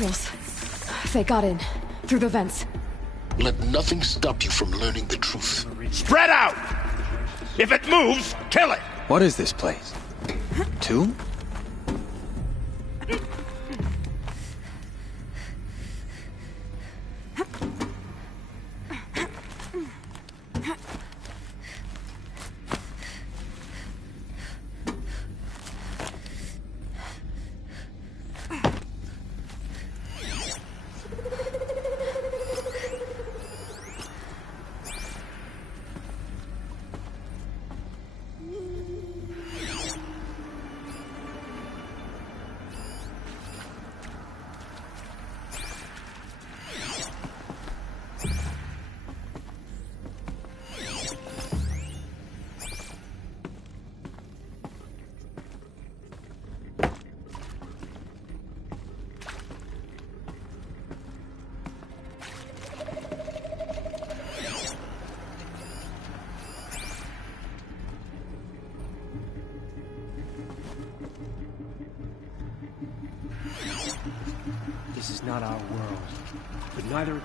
nostrils. They got in. Through the vents. Let nothing stop you from learning the truth. Spread out! If it moves, kill it! What is this place? Tomb? This is not our world, but neither...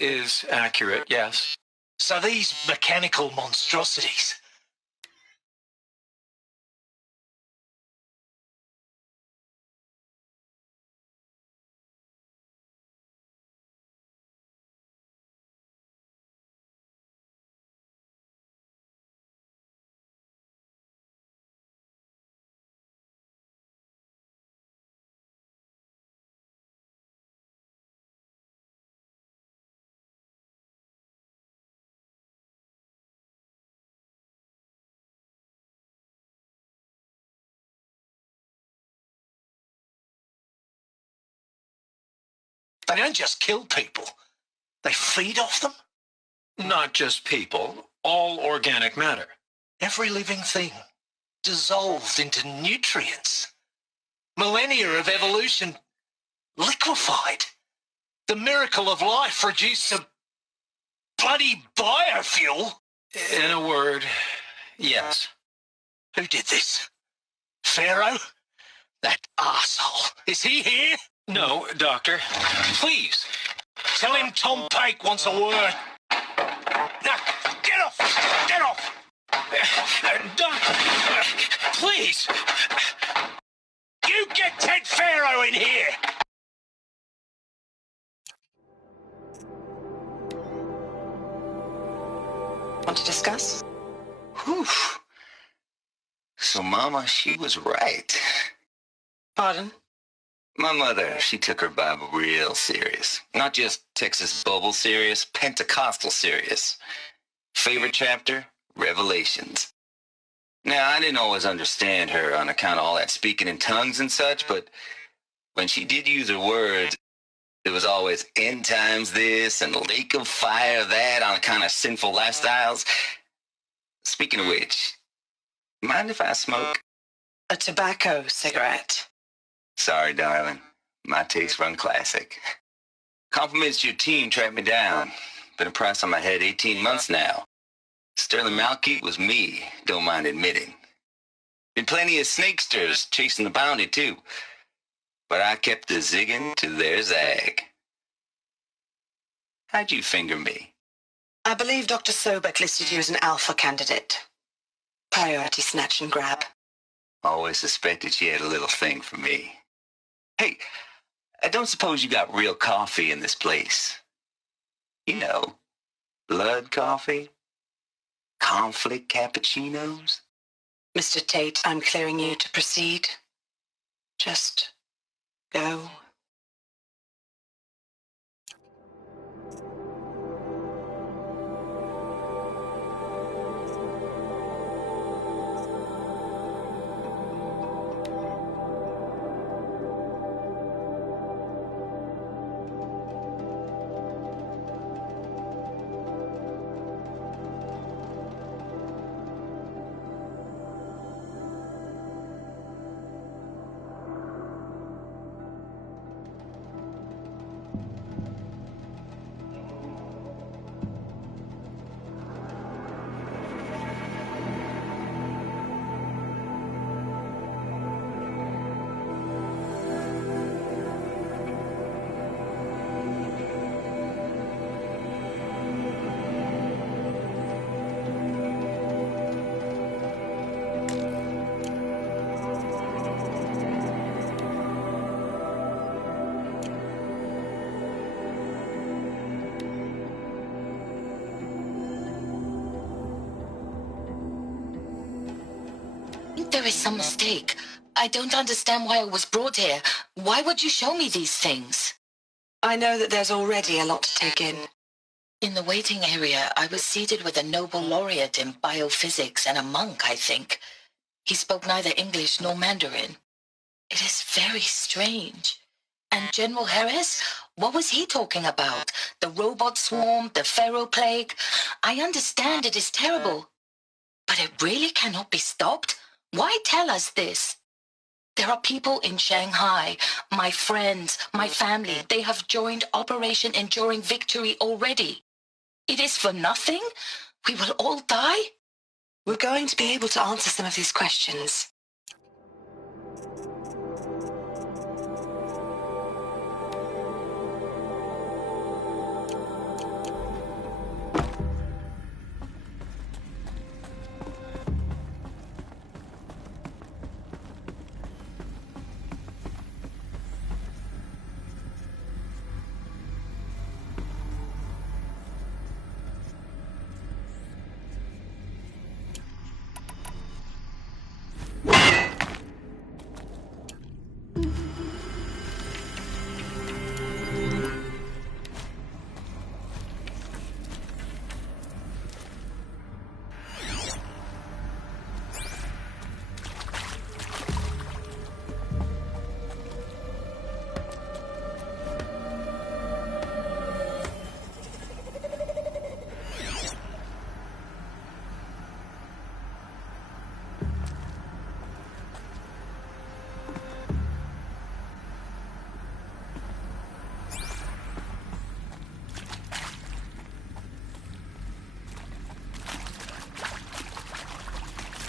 Is accurate, yes. So these mechanical monstrosities... They don't just kill people. They feed off them. Not just people, all organic matter. Every living thing dissolved into nutrients. Millennia of evolution liquefied. The miracle of life reduced to bloody biofuel. In a word, yes. Who did this? Pharaoh? That arsehole. Is he here? No, Doctor. Please, tell him Tom Pake wants a word. Now, get off! Get off! Doctor, Please! You get Ted Pharaoh in here! Want to discuss? Whew. So, Mama, she was right. Pardon? My mother, she took her Bible real serious. Not just Texas Bubble serious, Pentecostal serious. Favorite chapter? Revelations. Now, I didn't always understand her on account of all that speaking in tongues and such, but when she did use her words, it was always end times this and lake of fire that on account of sinful lifestyles. Speaking of which, mind if I smoke? A tobacco cigarette. Sorry, darling. My taste run classic. Compliments to your team tracked me down. Been a price on my head 18 months now. Sterling Malkeet was me, don't mind admitting. Been plenty of snakesters chasing the bounty, too. But I kept the zigging to their zag. How'd you finger me? I believe Dr. Sobek listed you as an alpha candidate. Priority snatch and grab. Always suspected she had a little thing for me. Hey, I don't suppose you got real coffee in this place. You know, blood coffee? Conflict cappuccinos? Mr. Tate, I'm clearing you to proceed. Just go. There is some mistake. I don't understand why I was brought here. Why would you show me these things? I know that there's already a lot to take in. In the waiting area, I was seated with a Nobel laureate in biophysics and a monk, I think. He spoke neither English nor Mandarin. It is very strange. And General Harris? What was he talking about? The robot swarm, the pharaoh plague? I understand it is terrible. But it really cannot be stopped? Why tell us this? There are people in Shanghai, my friends, my family. They have joined Operation Enduring Victory already. It is for nothing? We will all die? We're going to be able to answer some of these questions.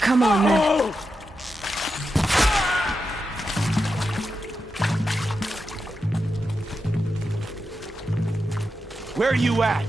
Come on, man. Where are you at?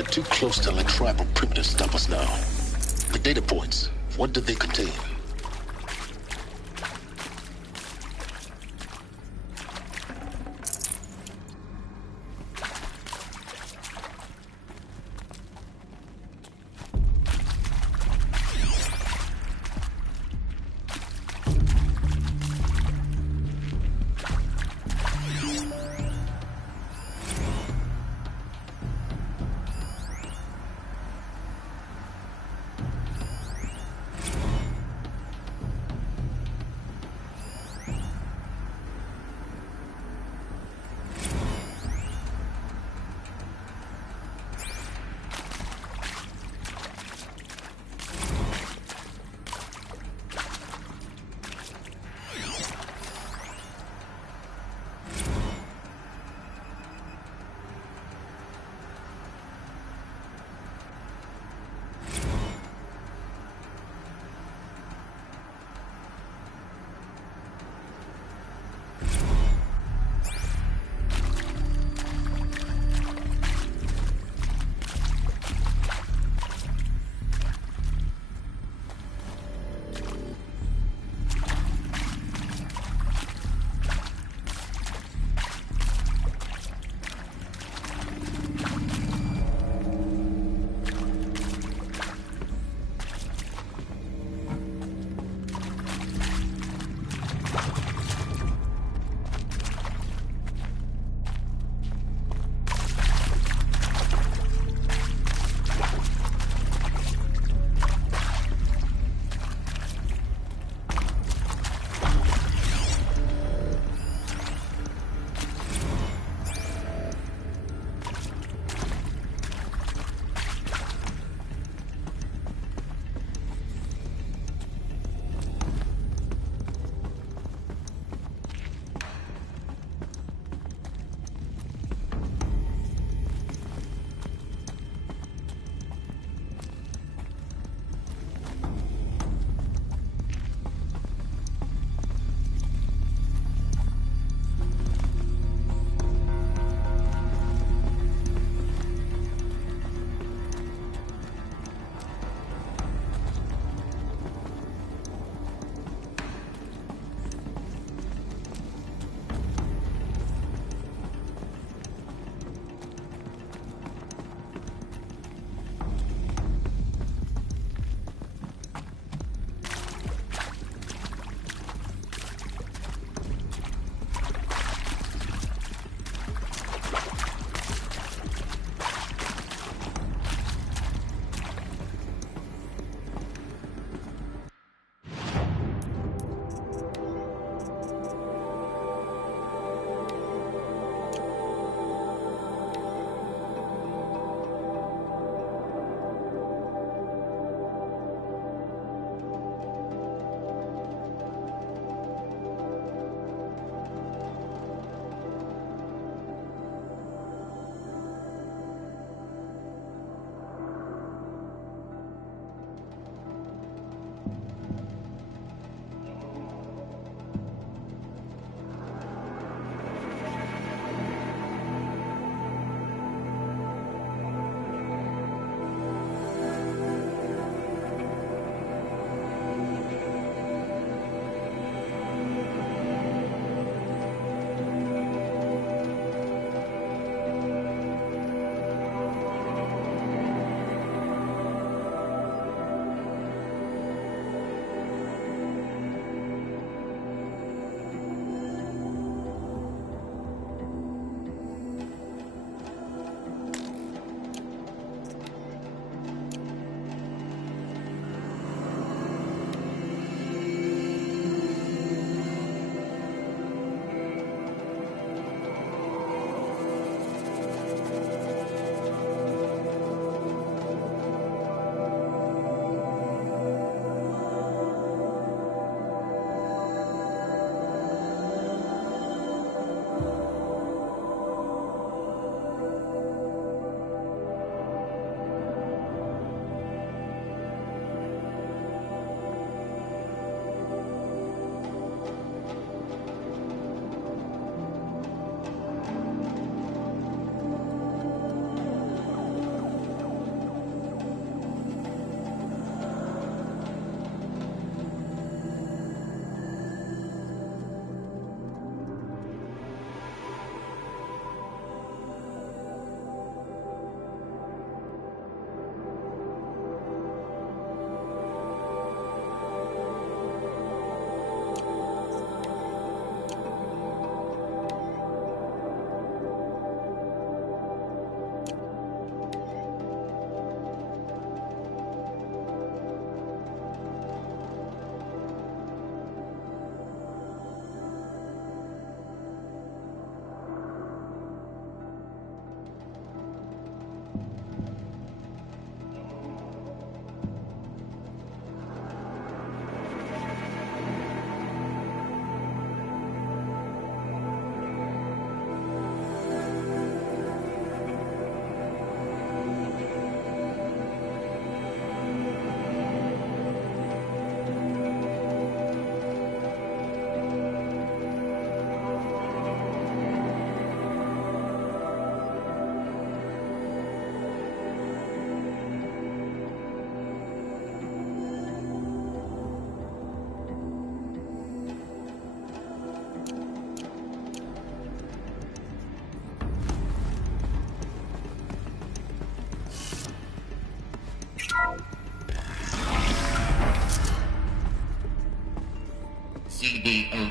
We're too close to let tribal primitives stop us now. The data points, what did they contain?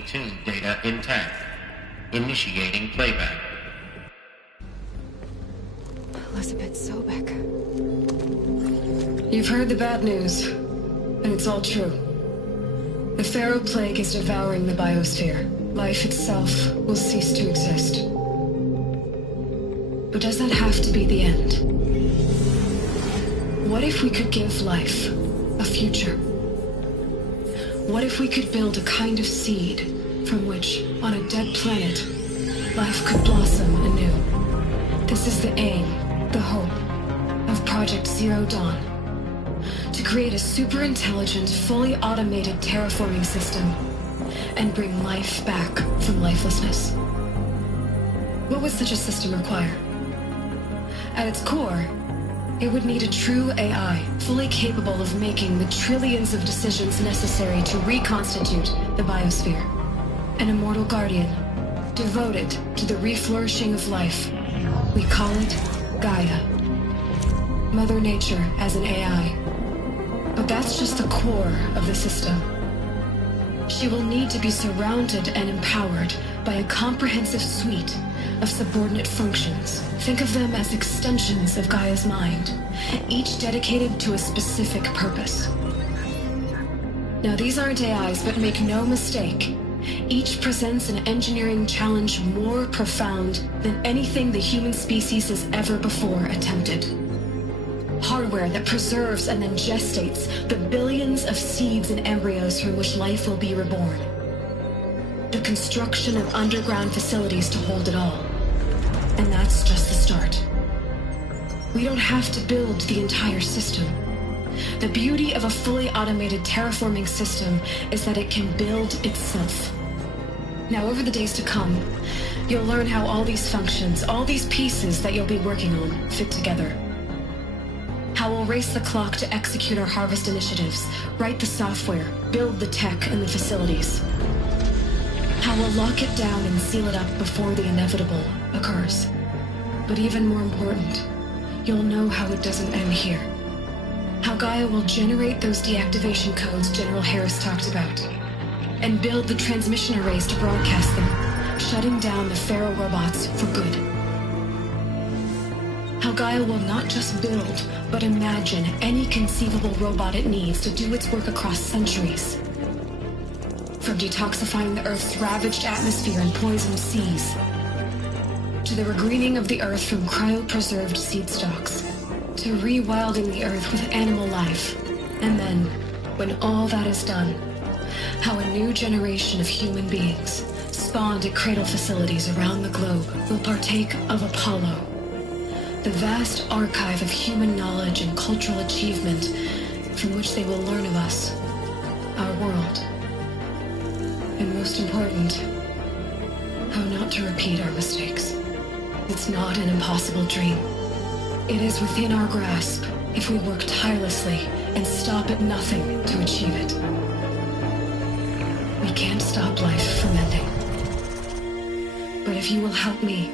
tuned data intact. Initiating playback. Elizabeth Sobek. You've heard the bad news, and it's all true. The Pharaoh Plague is devouring the biosphere. Life itself will cease to exist. But does that have to be the end? What if we could give life a future? What if we could build a kind of seed from which, on a dead planet, life could blossom anew? This is the aim, the hope, of Project Zero Dawn. To create a super-intelligent, fully automated terraforming system and bring life back from lifelessness. What would such a system require? At its core, it would need a true AI, fully capable of making the trillions of decisions necessary to reconstitute the biosphere. An immortal guardian, devoted to the reflourishing of life. We call it Gaia. Mother Nature as an AI. But that's just the core of the system. She will need to be surrounded and empowered by a comprehensive suite of subordinate functions. Think of them as extensions of Gaia's mind, each dedicated to a specific purpose. Now, these aren't AIs, but make no mistake, each presents an engineering challenge more profound than anything the human species has ever before attempted. Hardware that preserves and then gestates the billions of seeds and embryos from which life will be reborn. The construction of underground facilities to hold it all. And that's just the start. We don't have to build the entire system. The beauty of a fully automated terraforming system is that it can build itself. Now, over the days to come, you'll learn how all these functions, all these pieces that you'll be working on, fit together. How we'll race the clock to execute our harvest initiatives, write the software, build the tech and the facilities. How we'll lock it down and seal it up before the inevitable occurs. But even more important, you'll know how it doesn't end here. How Gaia will generate those deactivation codes General Harris talked about, and build the transmission arrays to broadcast them, shutting down the Pharaoh robots for good. How Gaia will not just build, but imagine any conceivable robot it needs to do its work across centuries. From detoxifying the Earth's ravaged atmosphere and poisoned seas, to the regreening of the Earth from cryopreserved seed stalks, to rewilding the Earth with animal life. And then, when all that is done, how a new generation of human beings, spawned at cradle facilities around the globe, will partake of Apollo, the vast archive of human knowledge and cultural achievement from which they will learn of us, our world. And most important, how not to repeat our mistakes. It's not an impossible dream. It is within our grasp if we work tirelessly and stop at nothing to achieve it. We can't stop life from ending. But if you will help me,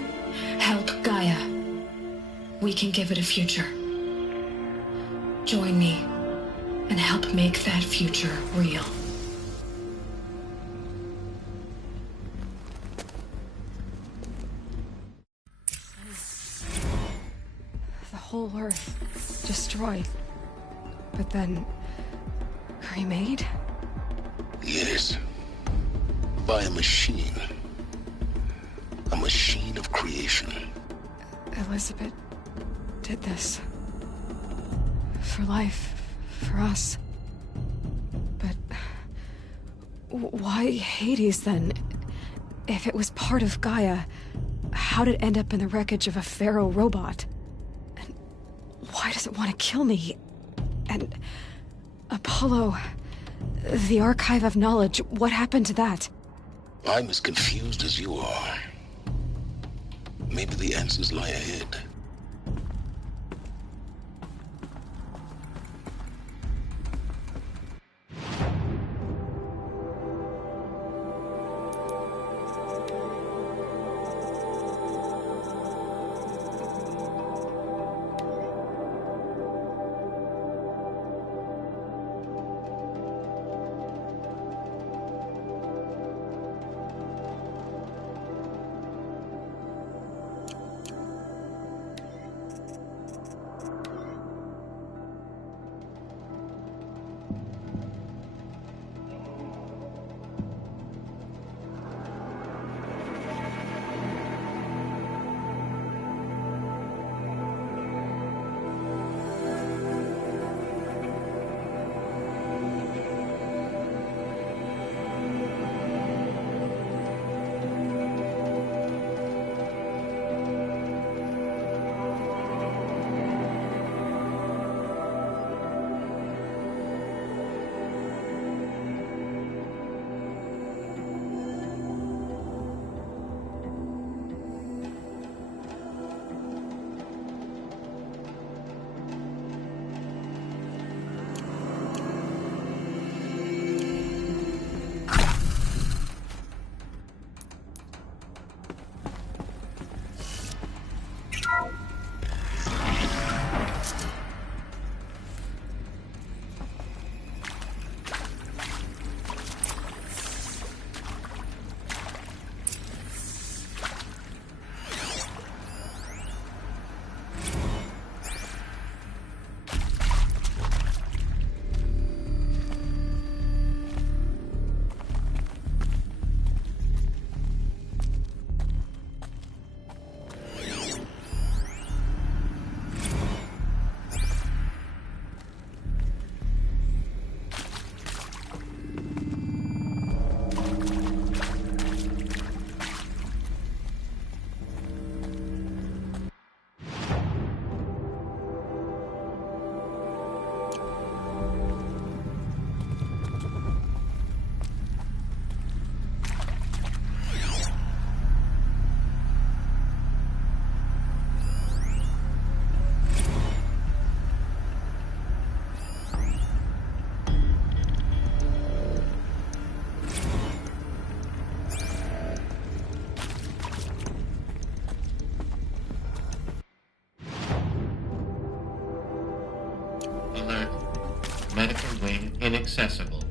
help Gaia, we can give it a future. Join me and help make that future real. The whole Earth destroyed, but then remade? Yes. By a machine. A machine of creation. Elizabeth did this. For life, for us. But why Hades then? If it was part of Gaia, how did it end up in the wreckage of a Pharaoh robot? And why does it want to kill me? And Apollo, the archive of knowledge, what happened to that? I'm as confused as you are. Maybe the answers lie ahead. practically inaccessible.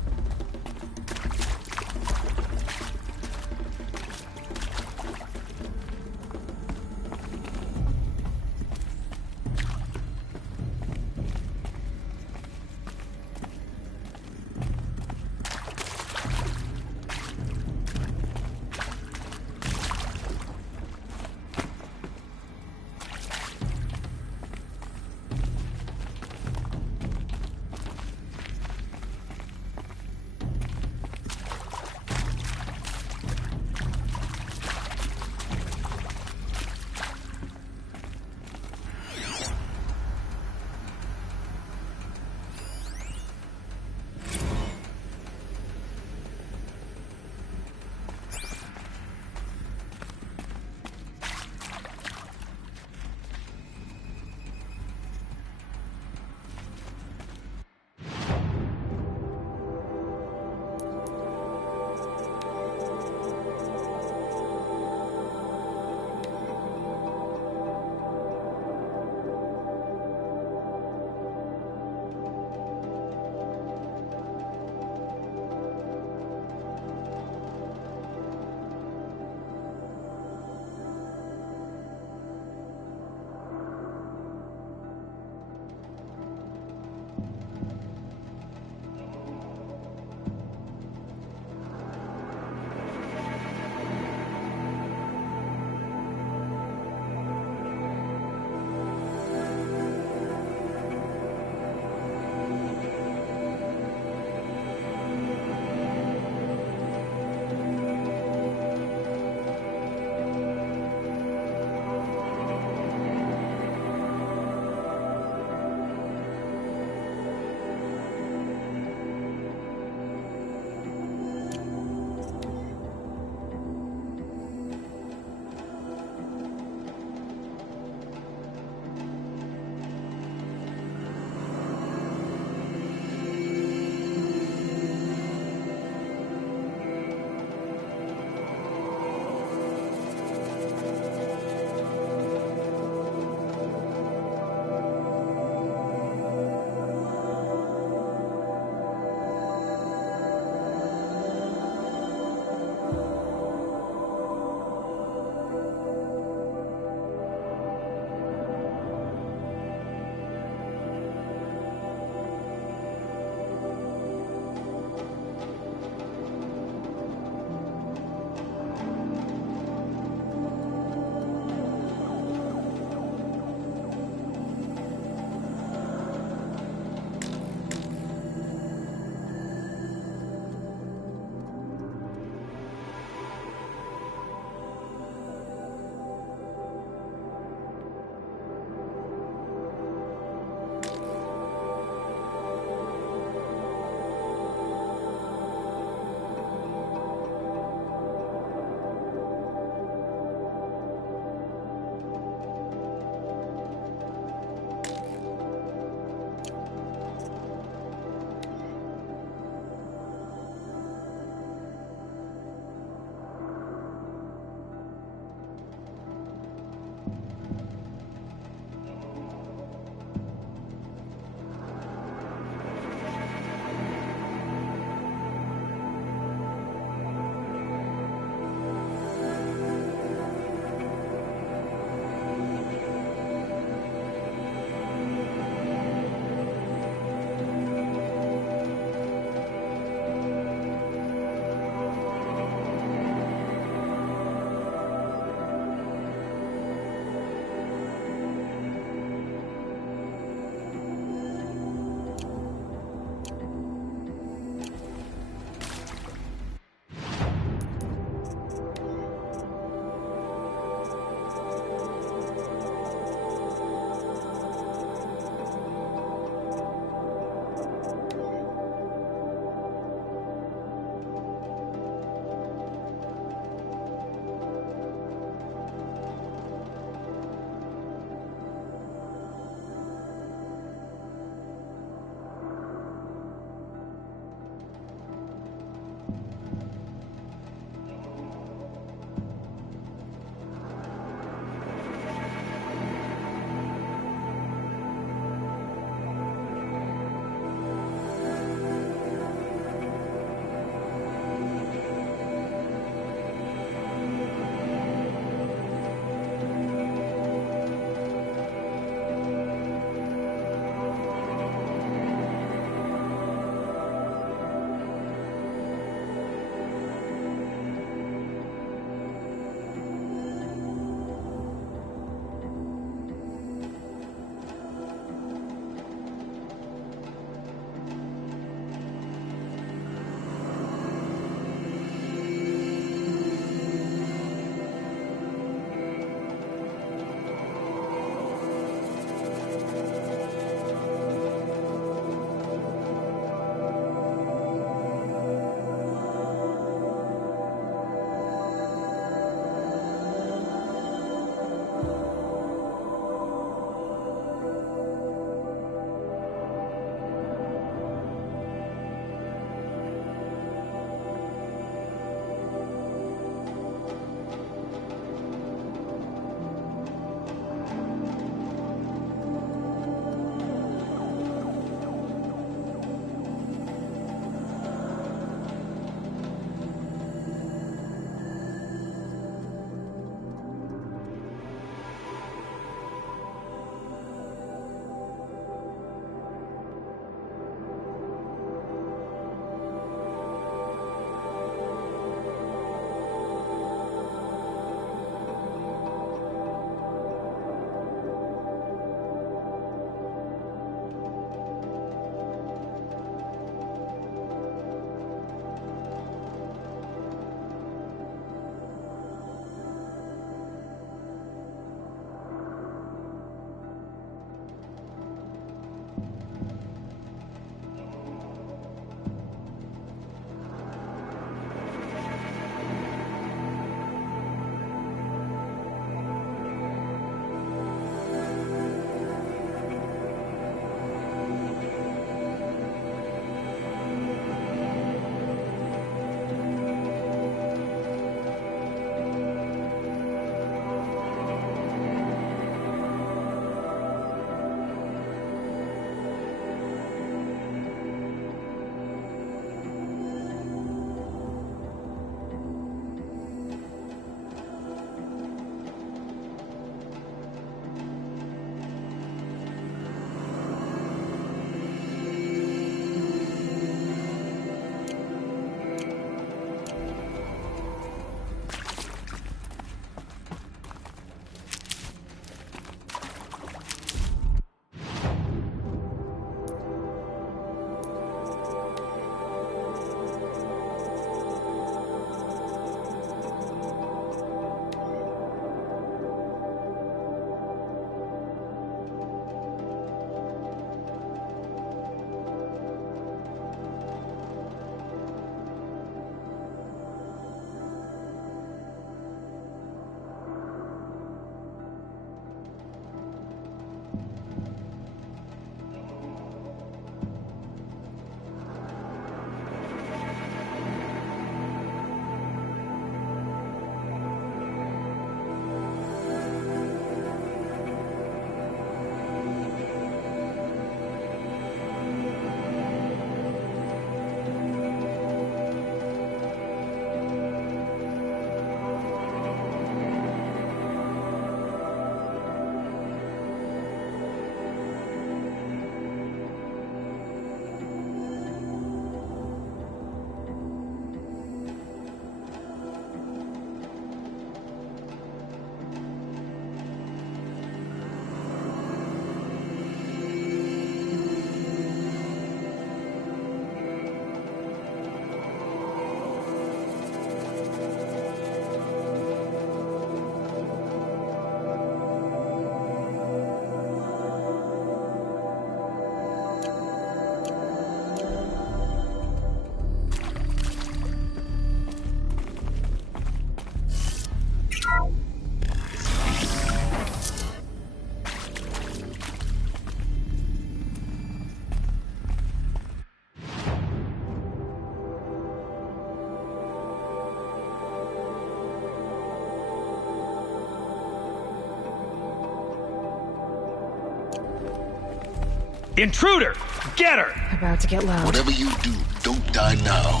Intruder! Get her! About to get loud. Whatever you do, don't die now.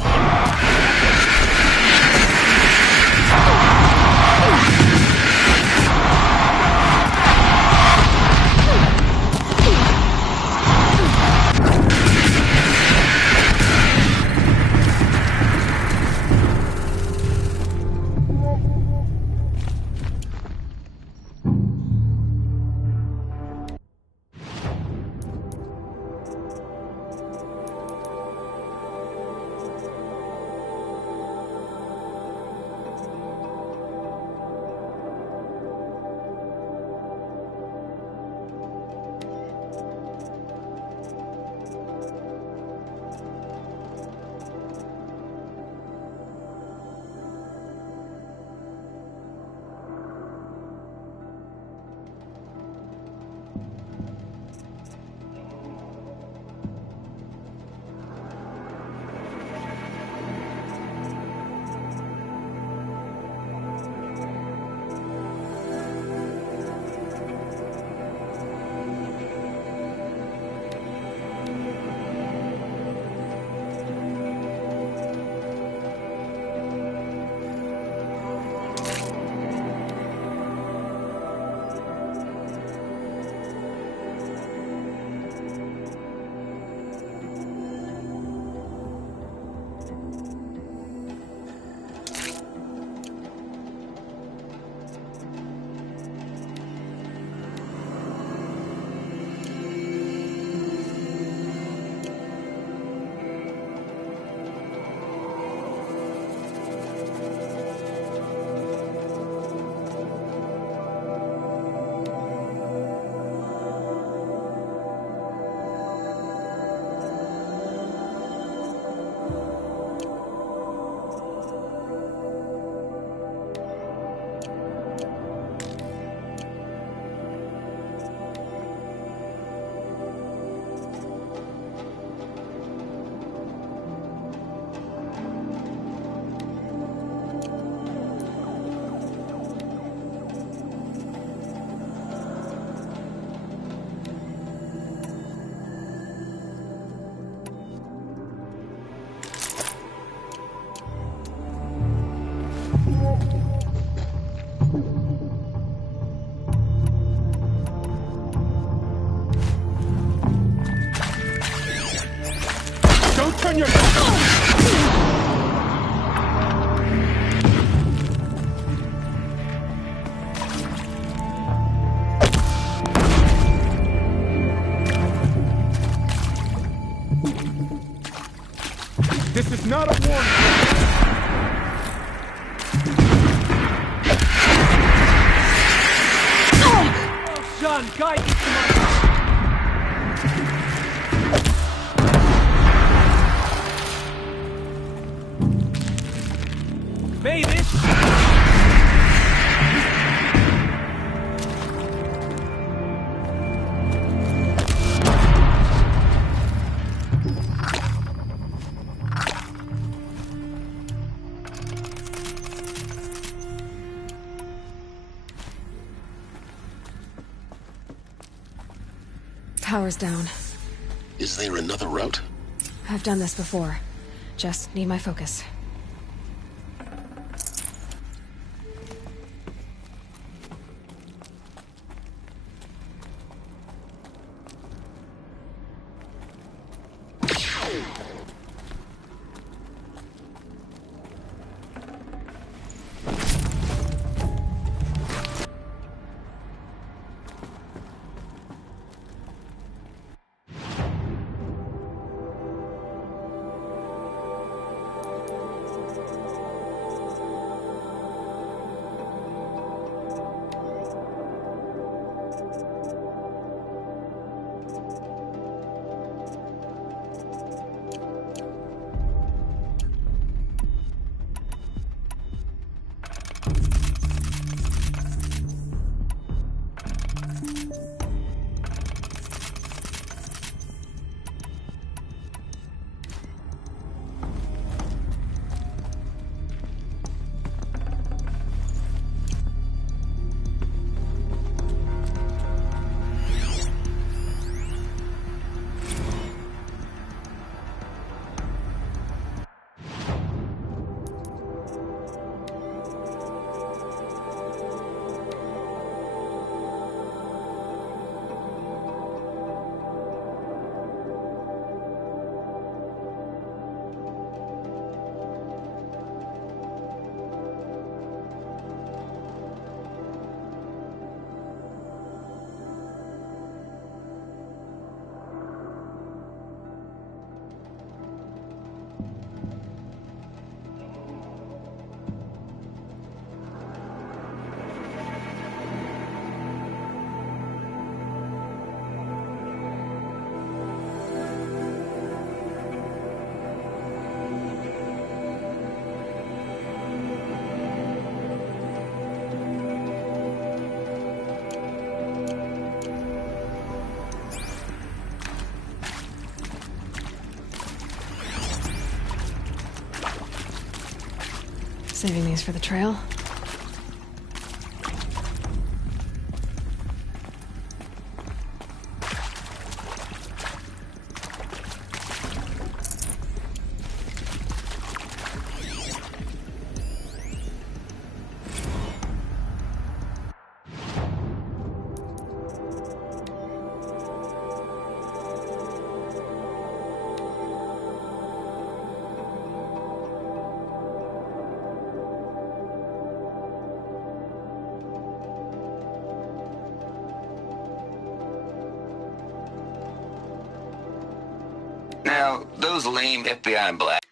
Turn your... This is not a warning. Oh, Sean, guide me to my... Made it! Power's down. Is there another route? I've done this before. Just need my focus. Saving these for the trail. Now, those lame FBI black...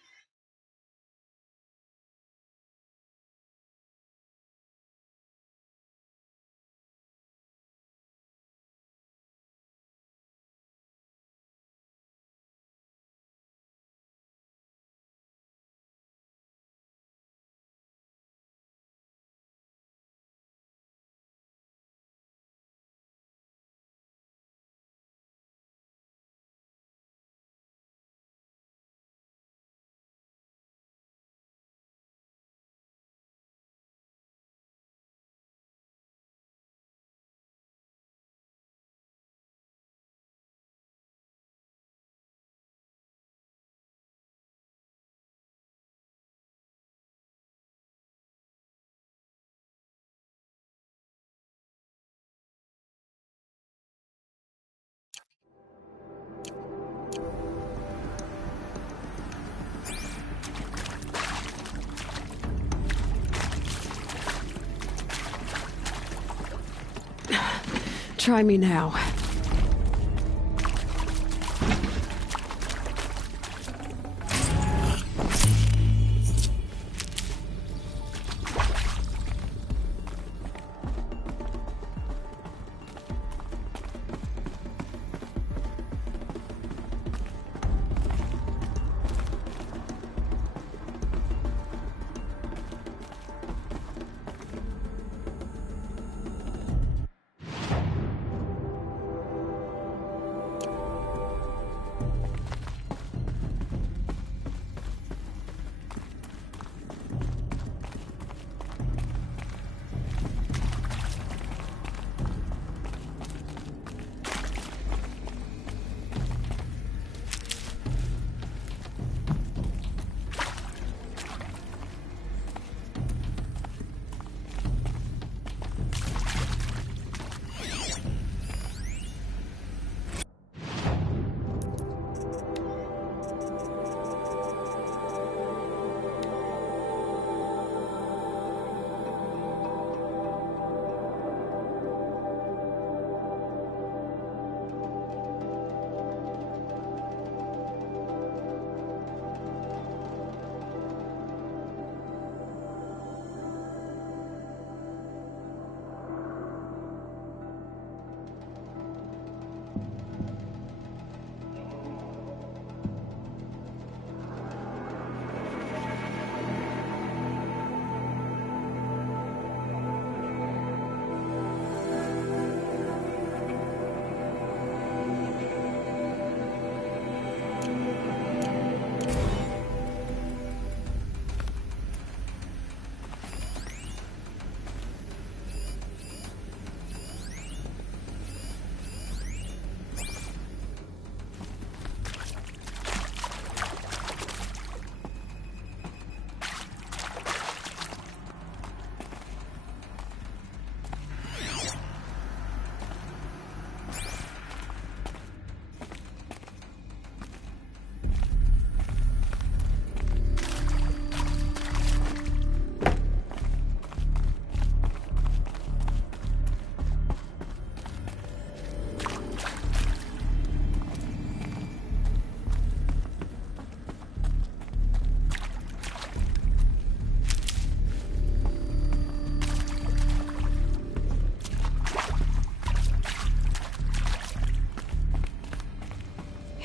Try me now.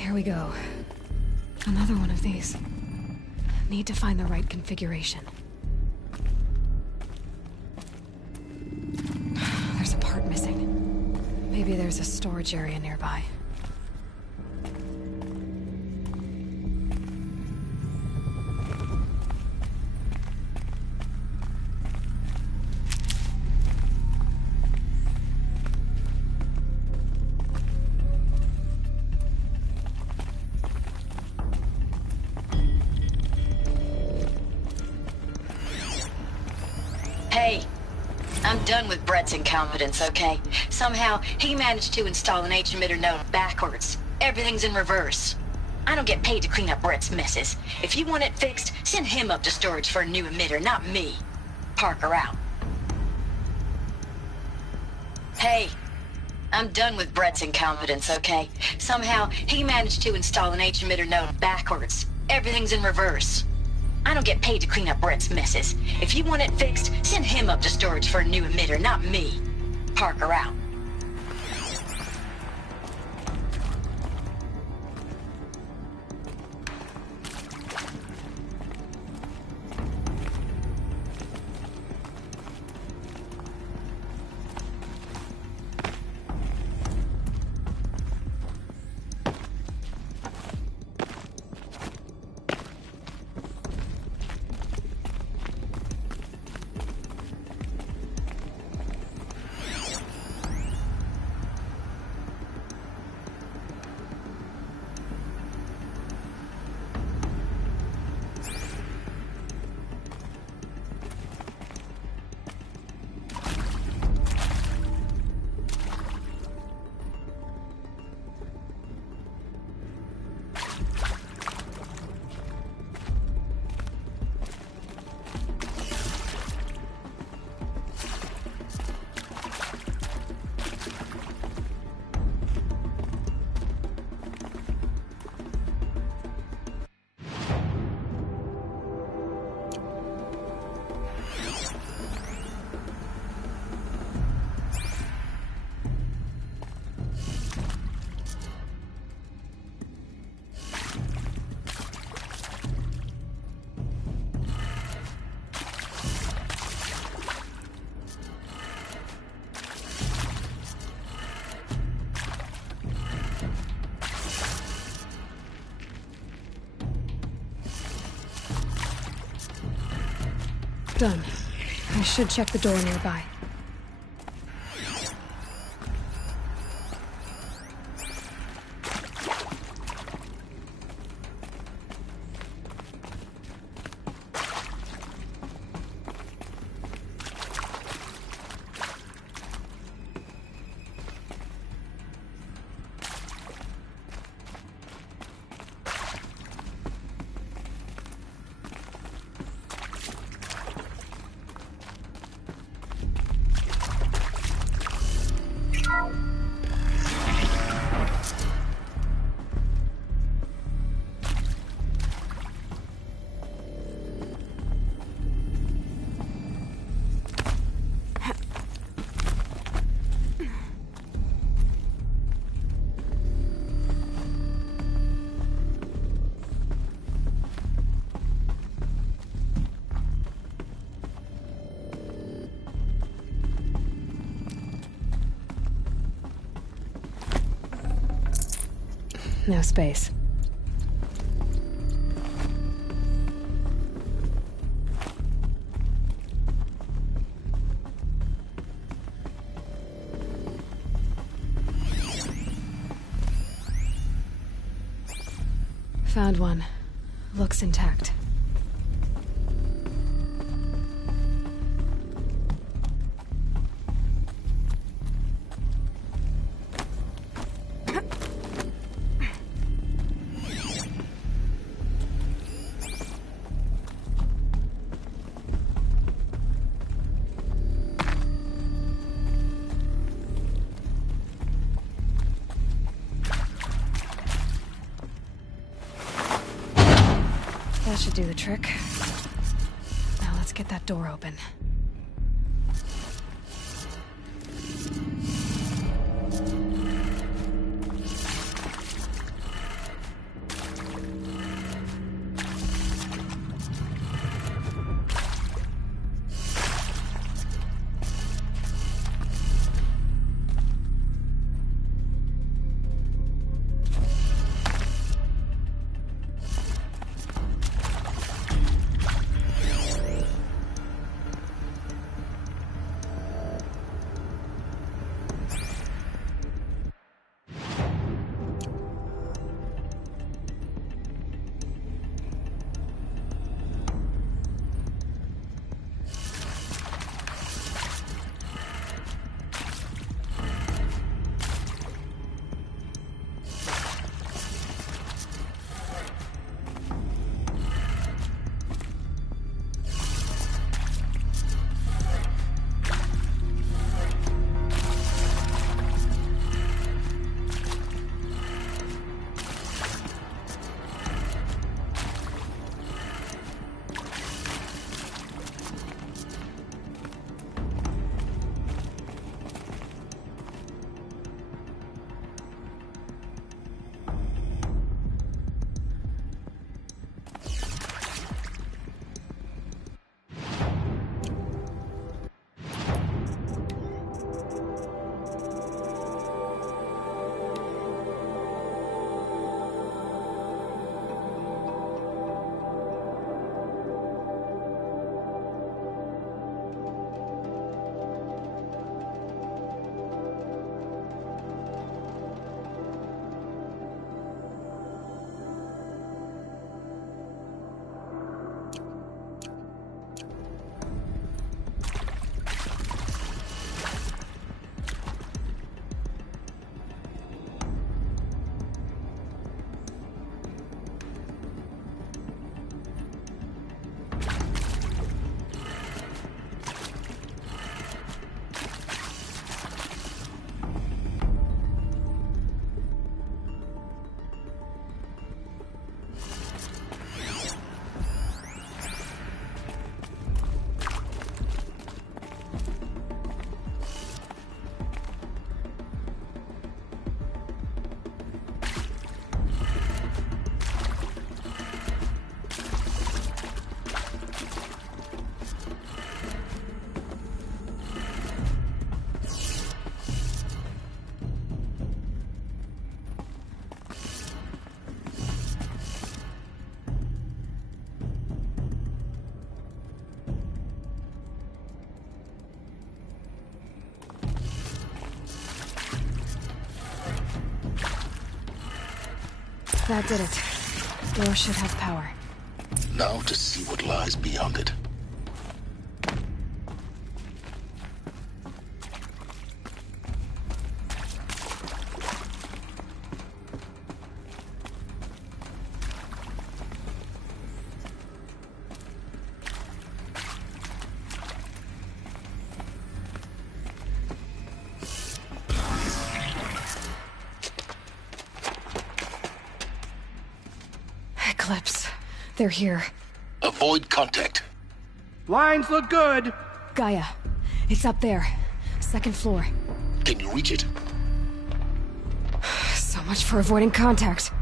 Here we go. Another one of these. Need to find the right configuration. There's a part missing. Maybe there's a storage area nearby. Hey, I'm done with Brett's incompetence, okay? Somehow, he managed to install an H-emitter node backwards. Everything's in reverse. I don't get paid to clean up Brett's messes. If you want it fixed, send him up to storage for a new emitter, not me. Parker out. Hey, I'm done with Brett's incompetence, okay? Somehow, he managed to install an H-emitter node backwards. Everything's in reverse. I don't get paid to clean up Brett's messes. If you want it fixed, send him up to storage for a new emitter, not me. Parker out. Done. I should check the door nearby. No space. Found one. Looks intact. That should do the trick. Now let's get that door open. That did it. Door should have power. Now to see what lies beyond it. Eclipse. They're here. Avoid contact. Lines look good. Gaia. It's up there. Second floor. Can you reach it? So much for avoiding contact.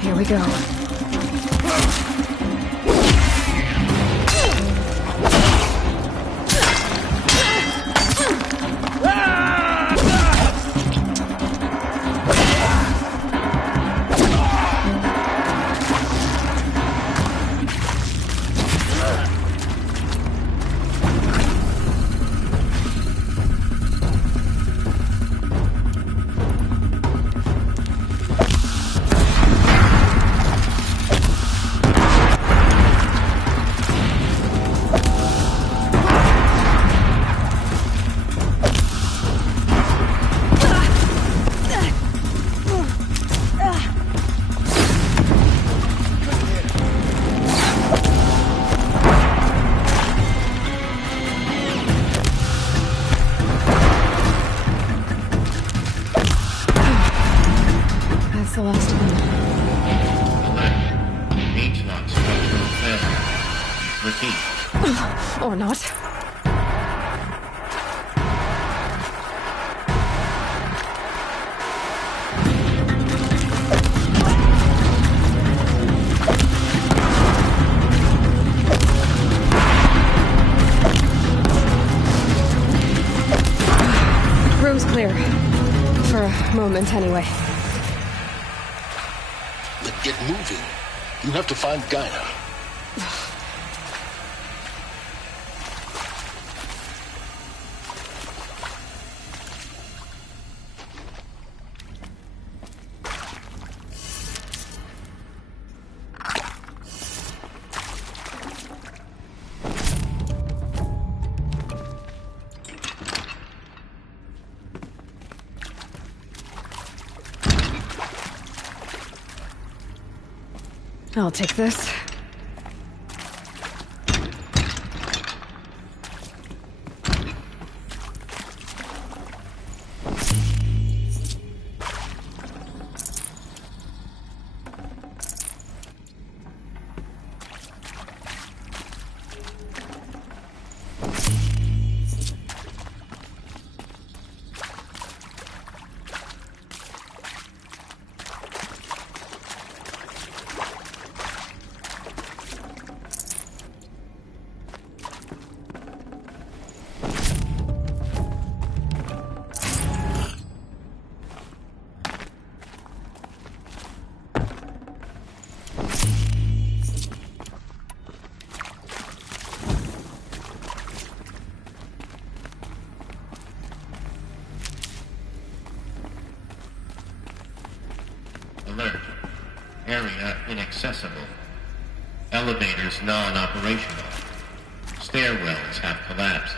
Here we go. The last of them. Alert. H-lock structural failure. Repeat. Or not. Room's clear. For a moment, anyway. Then get moving. You have to find Gaia. I'll take this. Alert. Area inaccessible. Elevators non-operational. Stairwells have collapsed.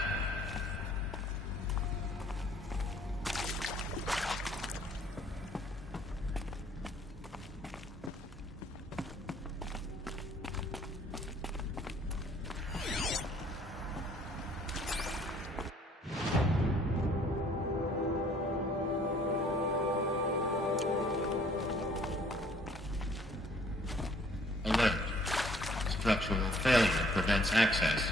Alert. Structural failure prevents access.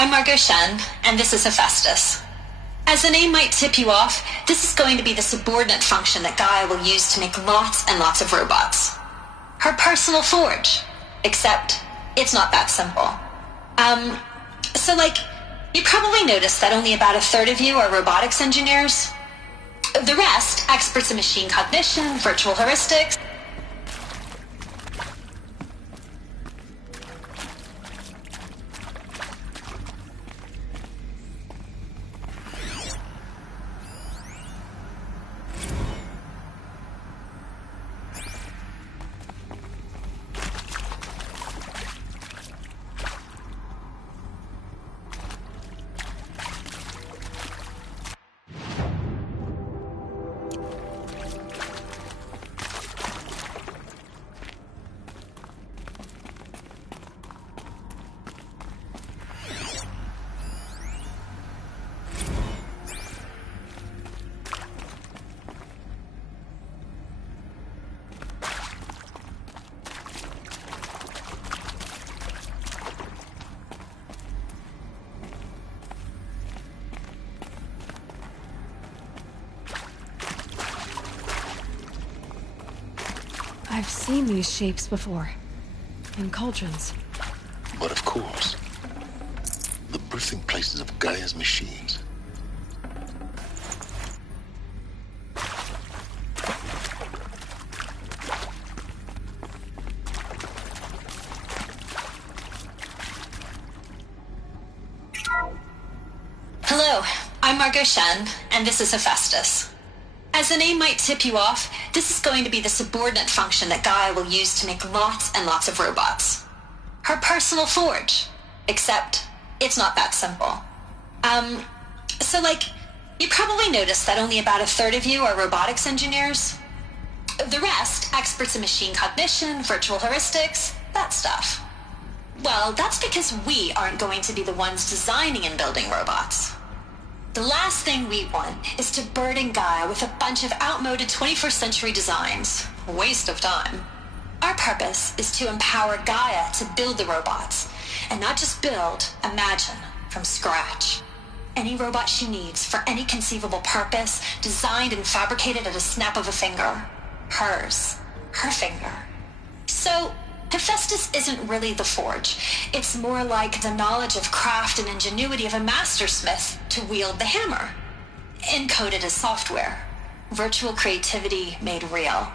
I'm Margot Shen, and this is Hephaestus. As the name might tip you off, this is going to be the subordinate function that Gaia will use to make lots and lots of robots. Her personal forge. Except, it's not that simple. You probably noticed that only about a third of you are robotics engineers. The rest, experts in machine cognition, virtual heuristics. I've seen these shapes before. In cauldrons. But of course, the birthing places of Gaia's machines. Hello, I'm Margot Shen, and this is Hephaestus. As the name might tip you off, this is going to be the subordinate function that Gaia will use to make lots and lots of robots. Her personal forge. Except, it's not that simple. You probably noticed that only about a third of you are robotics engineers. The rest, experts in machine cognition, virtual heuristics, that stuff. Well, that's because we aren't going to be the ones designing and building robots. The last thing we want is to burden Gaia with a bunch of outmoded 21st century designs. A waste of time. Our purpose is to empower Gaia to build the robots, and not just build, imagine, from scratch. Any robot she needs for any conceivable purpose, designed and fabricated at a snap of a finger. Hers. Her finger. So, Hephaestus isn't really the forge. It's more like the knowledge of craft and ingenuity of a mastersmith to wield the hammer. Encoded as software. Virtual creativity made real.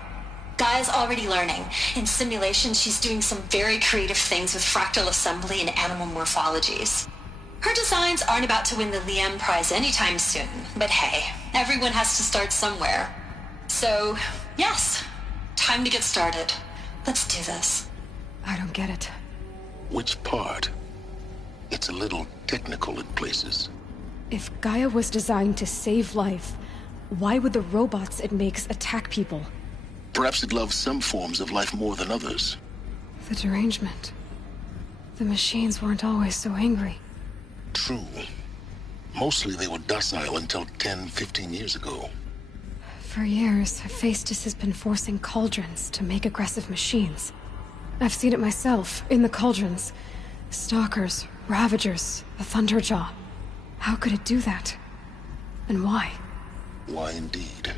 Gaia's already learning. In simulation, she's doing some very creative things with fractal assembly and animal morphologies. Her designs aren't about to win the Liam Prize anytime soon, but hey, everyone has to start somewhere. So, yes, time to get started. Let's do this. I don't get it. Which part? It's a little technical in places. If Gaia was designed to save life, why would the robots it makes attack people? Perhaps it loves some forms of life more than others. The derangement. The machines weren't always so angry. True. Mostly they were docile until 10, 15 years ago. For years, Hephaestus has been forcing cauldrons to make aggressive machines. I've seen it myself, in the cauldrons. Stalkers, Ravagers, the Thunderjaw. How could it do that? And why? Why indeed?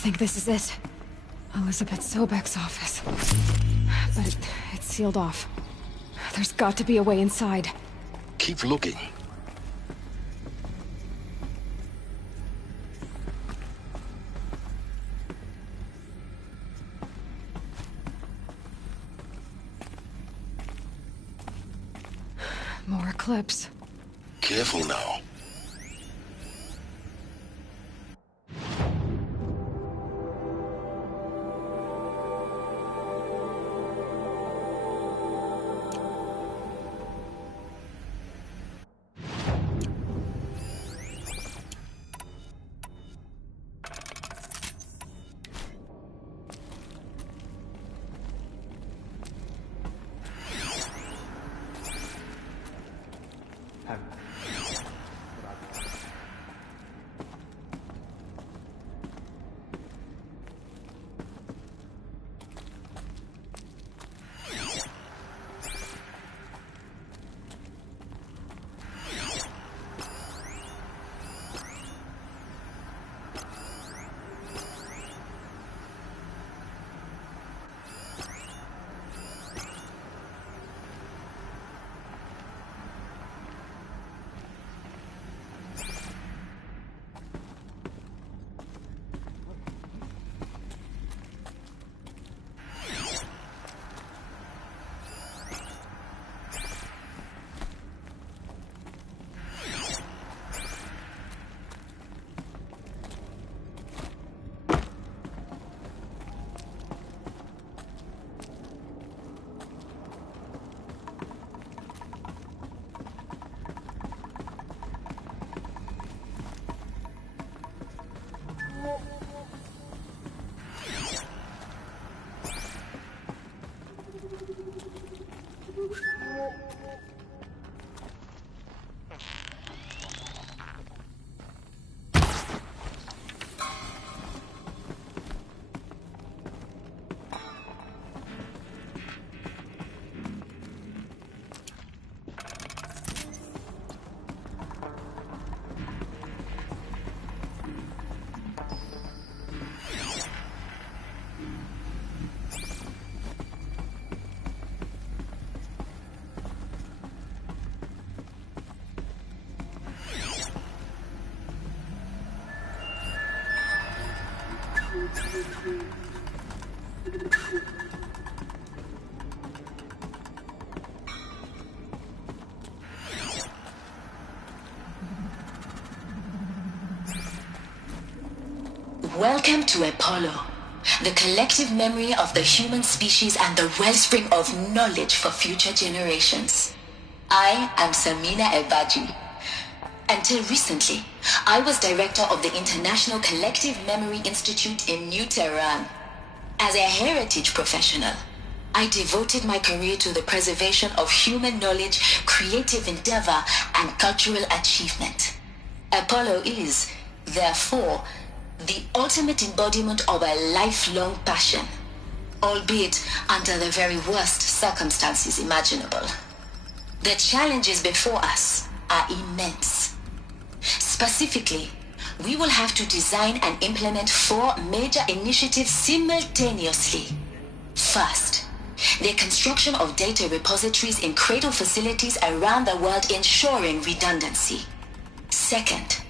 think this is it. Elizabeth Sobek's office. But it's sealed off. There's got to be a way inside. Keep looking. More clips. Careful now. Welcome to Apollo, the collective memory of the human species and the wellspring of knowledge for future generations. I am Samina Ebaji. Until recently, I was director of the International Collective Memory Institute in New Tehran. As a heritage professional, I devoted my career to the preservation of human knowledge, creative endeavor, and cultural achievement. Apollo is, therefore, the ultimate embodiment of a lifelong passion, albeit under the very worst circumstances imaginable. The challenges before us are immense. Specifically, we will have to design and implement 4 major initiatives simultaneously. First, the construction of data repositories in cradle facilities around the world ensuring redundancy. Second,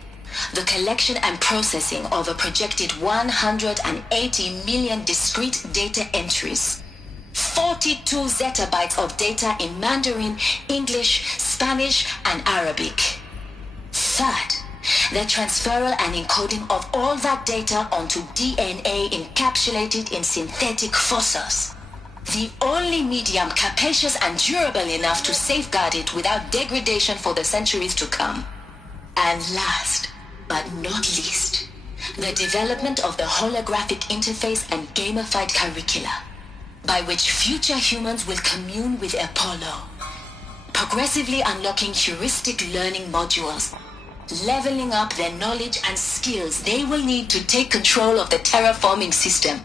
the collection and processing of a projected 180 million discrete data entries, 42 zettabytes of data in Mandarin, English, Spanish, and Arabic. Third, the transferal and encoding of all that data onto DNA encapsulated in synthetic fossils, the only medium capacious and durable enough to safeguard it without degradation for the centuries to come. And last, but not least, the development of the holographic interface and gamified curricula, by which future humans will commune with Apollo, progressively unlocking heuristic learning modules, leveling up their knowledge and skills they will need to take control of the terraforming system.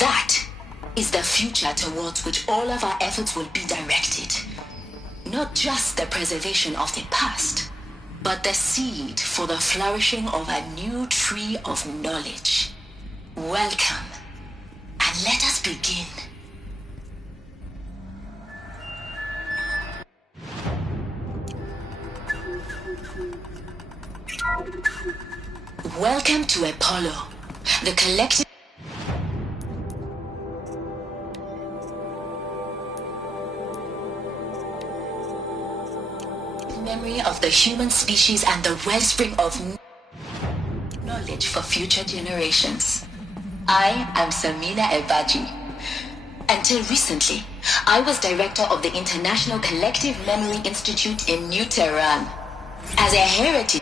That is the future towards which all of our efforts will be directed. Not just the preservation of the past, but the seed for the flourishing of a new tree of knowledge. Welcome. And let us begin. Welcome to Apollo, the collective memory of the human species and the wellspring of knowledge for future generations. I am Samina Ebaji. Until recently, I was director of the International Collective Memory Institute in New Tehran. As a heritage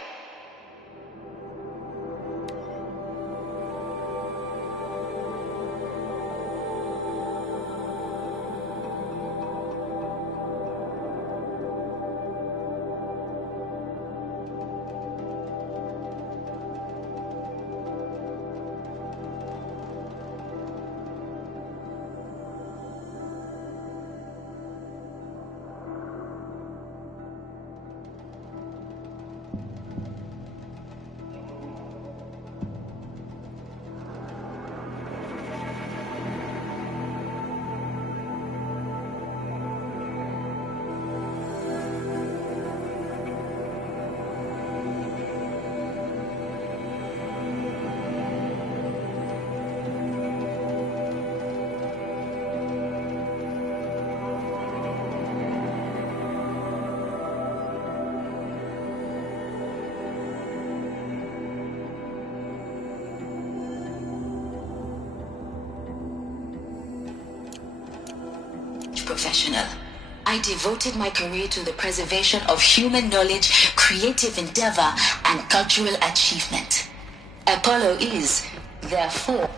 professional. I devoted my career to the preservation of human knowledge, creative endeavor, and cultural achievement. Apollo is, therefore,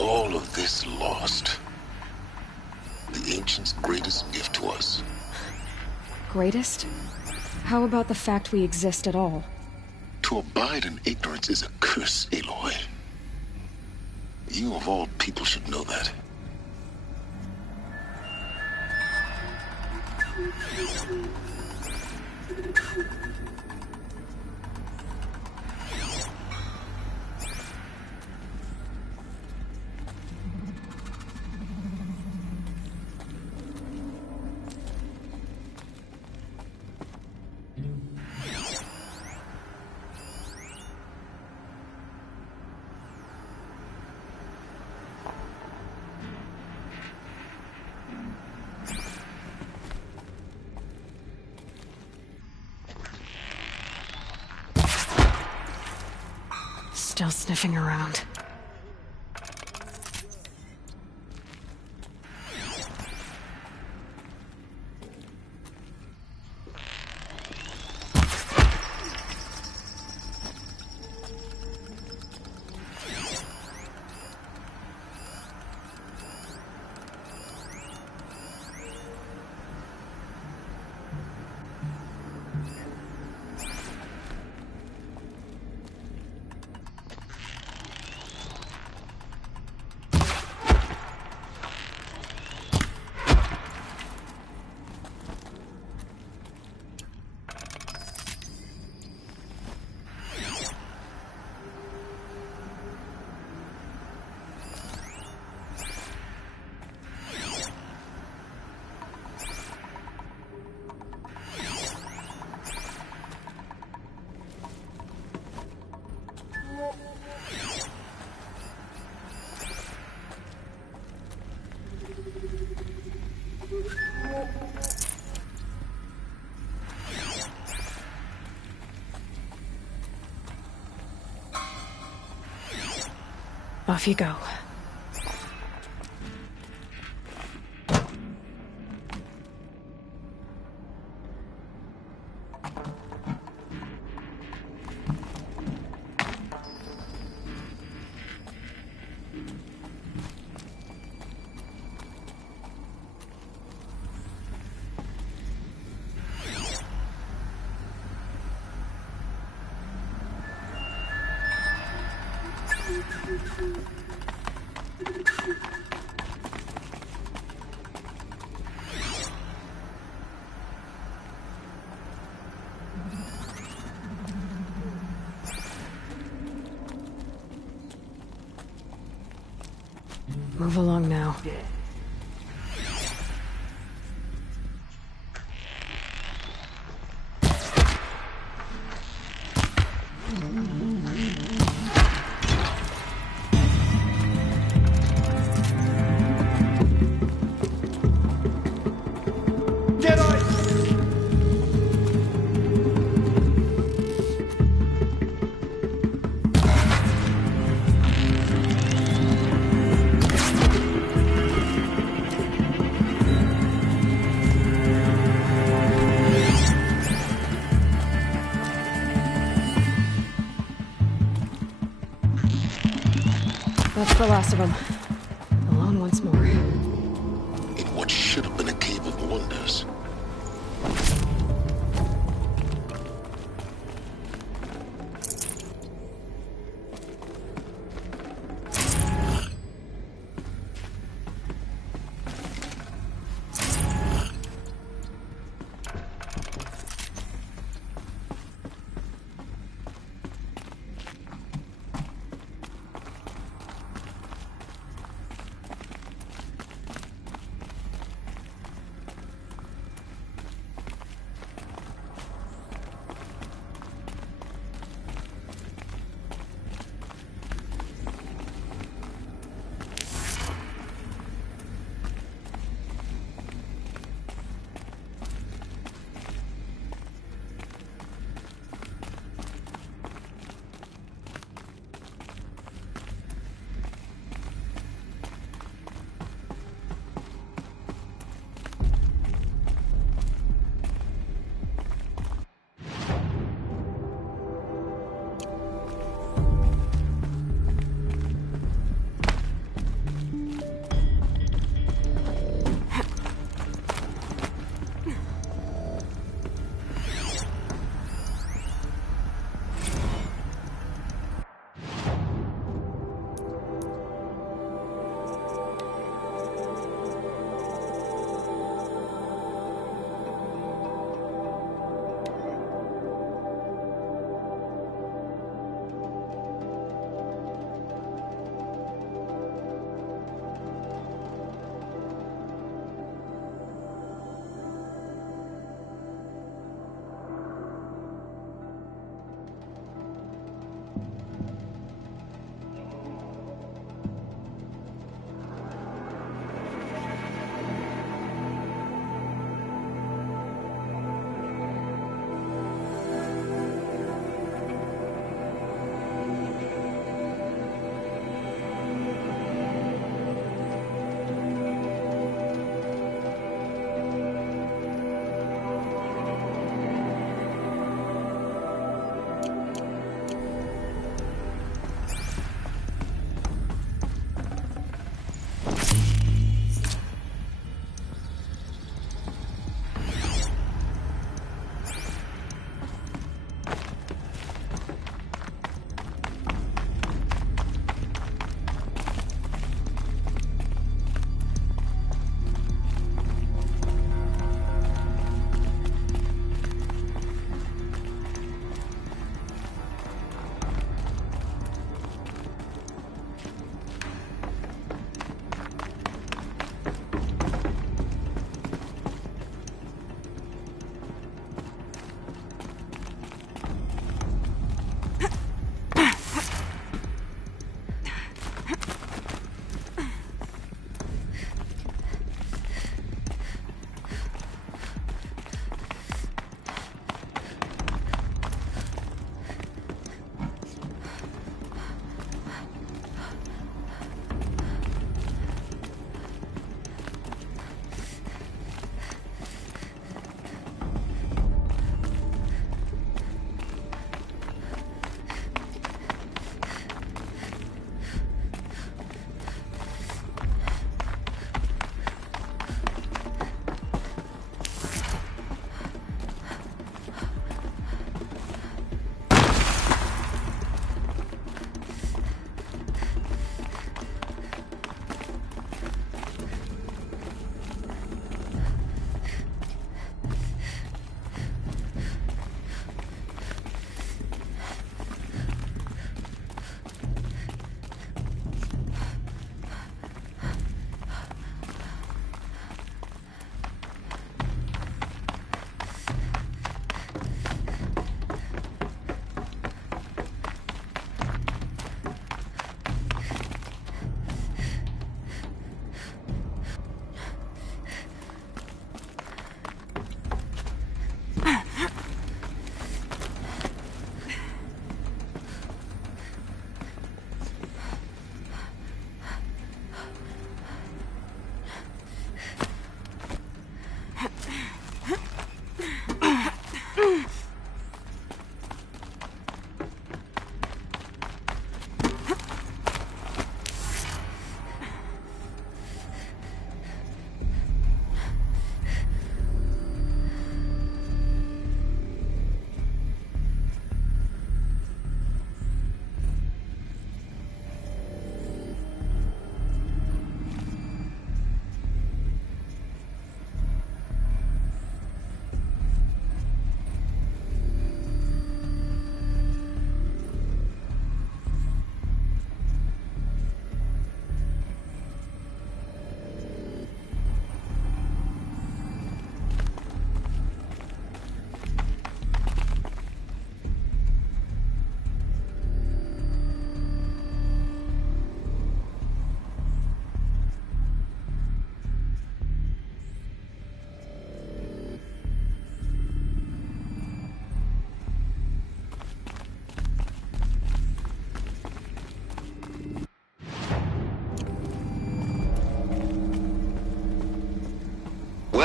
All of this lost. The ancients' greatest gift to us. Greatest? How about the fact we exist at all? To abide in ignorance is a curse, Aloy. You of all people should know that. Still sniffing around. Off you go. Move along now. That's the last of them. Alone once more. In what should have been a cave of wonders.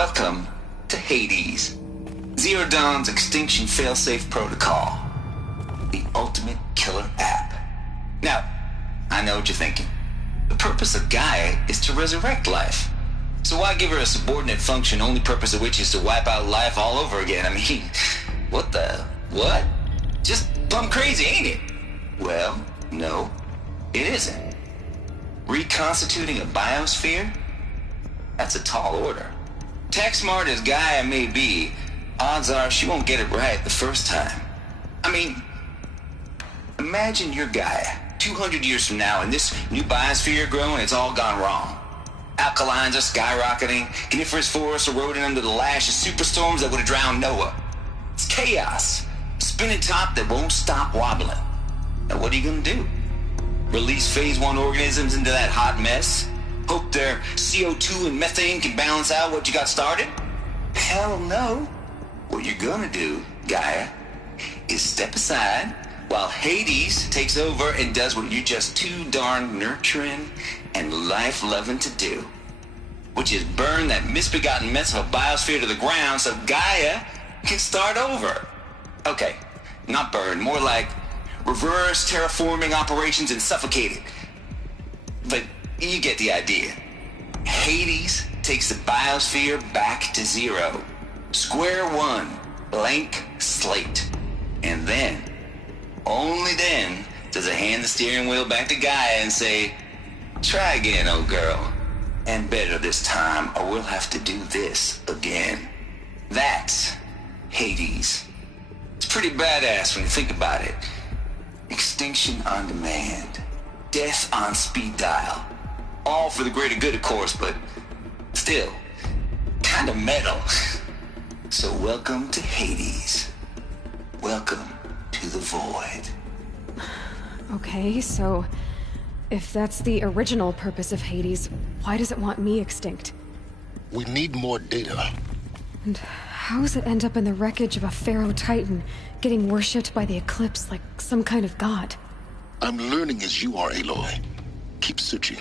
Welcome to Hades, Zero Dawn's extinction failsafe protocol, the ultimate killer app. Now, I know what you're thinking. The purpose of Gaia is to resurrect life. So why give her a subordinate function, only purpose of which is to wipe out life all over again? I mean, what? Just plumb crazy, ain't it? Well, no, it isn't. Reconstituting a biosphere? That's a tall order. Tech smart as Gaia may be, odds are she won't get it right the first time. I mean, imagine you're Gaia, 200 years from now, and this new biosphere you're growing, it's all gone wrong. Alkalines are skyrocketing, coniferous forests eroding under the lash of superstorms that would have drowned Noah. It's chaos, spinning top that won't stop wobbling. Now what are you gonna do? Release phase 1 organisms into that hot mess? Hope their CO2 and methane can balance out what you got started? Hell no. What you're gonna do, Gaia, is step aside while Hades takes over and does what you're just too darn nurturing and life-loving to do, which is burn that misbegotten mess of a biosphere to the ground so Gaia can start over. Okay, not burn, more like reverse terraforming operations and suffocate it. But you get the idea. Hades takes the biosphere back to zero. Square one, blank slate. And then, only then, does it hand the steering wheel back to Gaia and say, try again, old girl. And better this time, or we'll have to do this again. That's Hades. It's pretty badass when you think about it. Extinction on demand. Death on speed dial. All for the greater good, of course, but still, kind of metal. So welcome to Hades. Welcome to the void. Okay, so if that's the original purpose of Hades, why does it want me extinct? We need more data. And how does it end up in the wreckage of a Pharaoh Titan, getting worshipped by the Eclipse like some kind of god? I'm learning as you are, Aloy. Keep searching.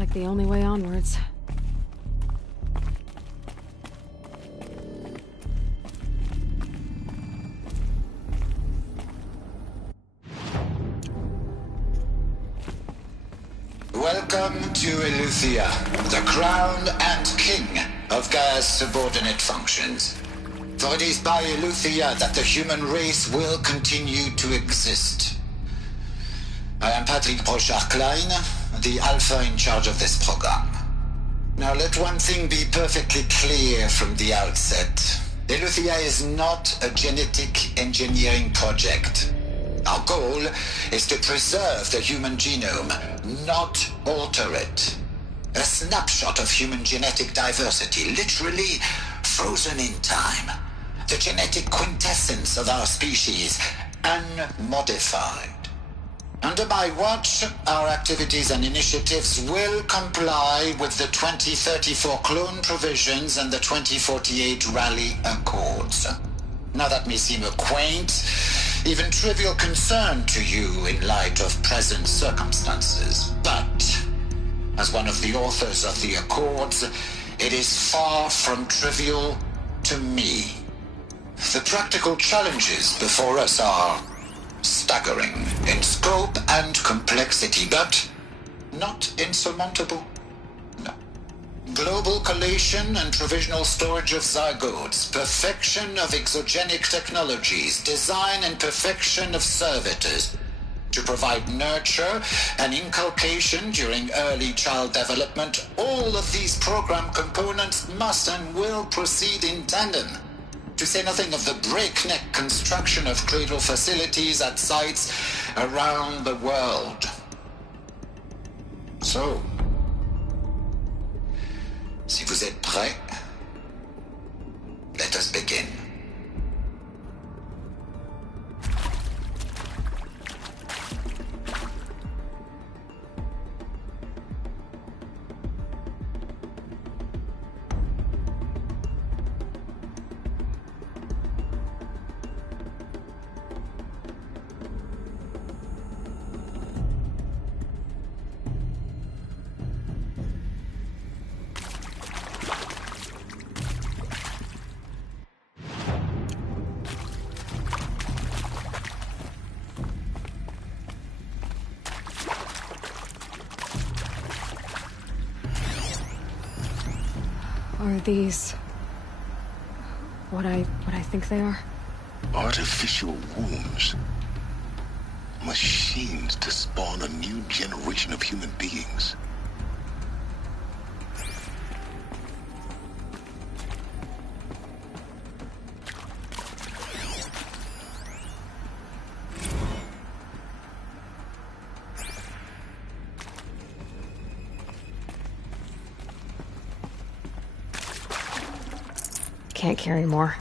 like the only way onwards. Welcome to Eleuthia, the crown and king of Gaia's subordinate functions. For it is by Eleuthia that the human race will continue to exist. I am Patrick Brochard-Klein, the Alpha in charge of this program. Now let one thing be perfectly clear from the outset. Eleuthia is not a genetic engineering project. Our goal is to preserve the human genome, not alter it. A snapshot of human genetic diversity, literally frozen in time. The genetic quintessence of our species, unmodified. Under my watch, our activities and initiatives will comply with the 2034 clone provisions and the 2048 Rally Accords. Now that may seem a quaint, even trivial concern to you in light of present circumstances, but as one of the authors of the Accords, it is far from trivial to me. The practical challenges before us are staggering in scope and complexity, but not insurmountable. No. Global collation and provisional storage of zygotes, perfection of exogenic technologies, design and perfection of servitors to provide nurture and inculcation during early child development. All of these program components must and will proceed in tandem. To say nothing of the breakneck construction of cradle facilities at sites around the world. So, si vous êtes prêts, let us begin. Are these what I think they are? Artificial wombs. Machines to spawn a new generation of human beings. Can't carry more.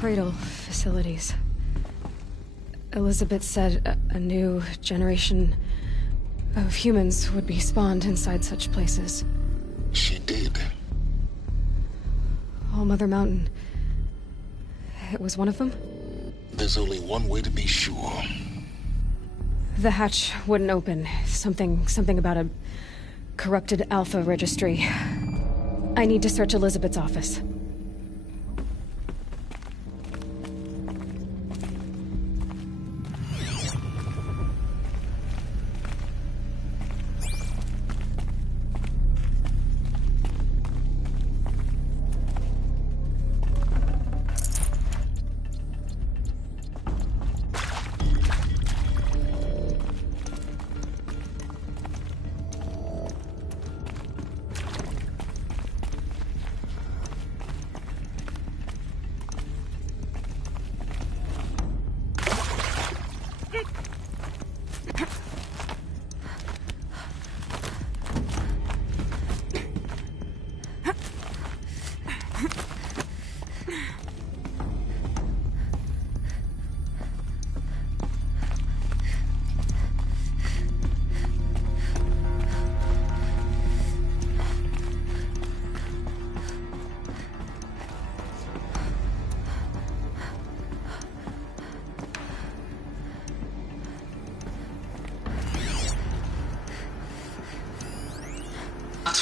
cradle facilities. Elizabeth said a new generation of humans would be spawned inside such places. She did. All Mother Mountain. It was one of them? There's only one way to be sure. The hatch wouldn't open. Something about a corrupted Alpha registry. I need to search Elizabeth's office.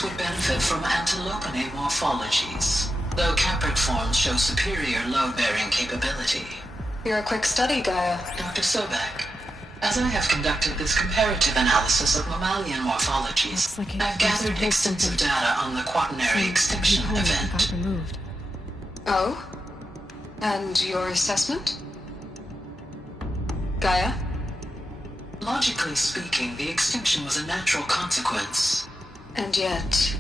Would benefit from antilopine morphologies, though caprid forms show superior load-bearing capability. You're a quick study, Gaia. Dr. Sobek, as I have conducted this comparative analysis of mammalian morphologies, I've gathered extensive data on the quaternary extinction event. Oh? And your assessment? Gaia? Logically speaking, the extinction was a natural consequence. And yet,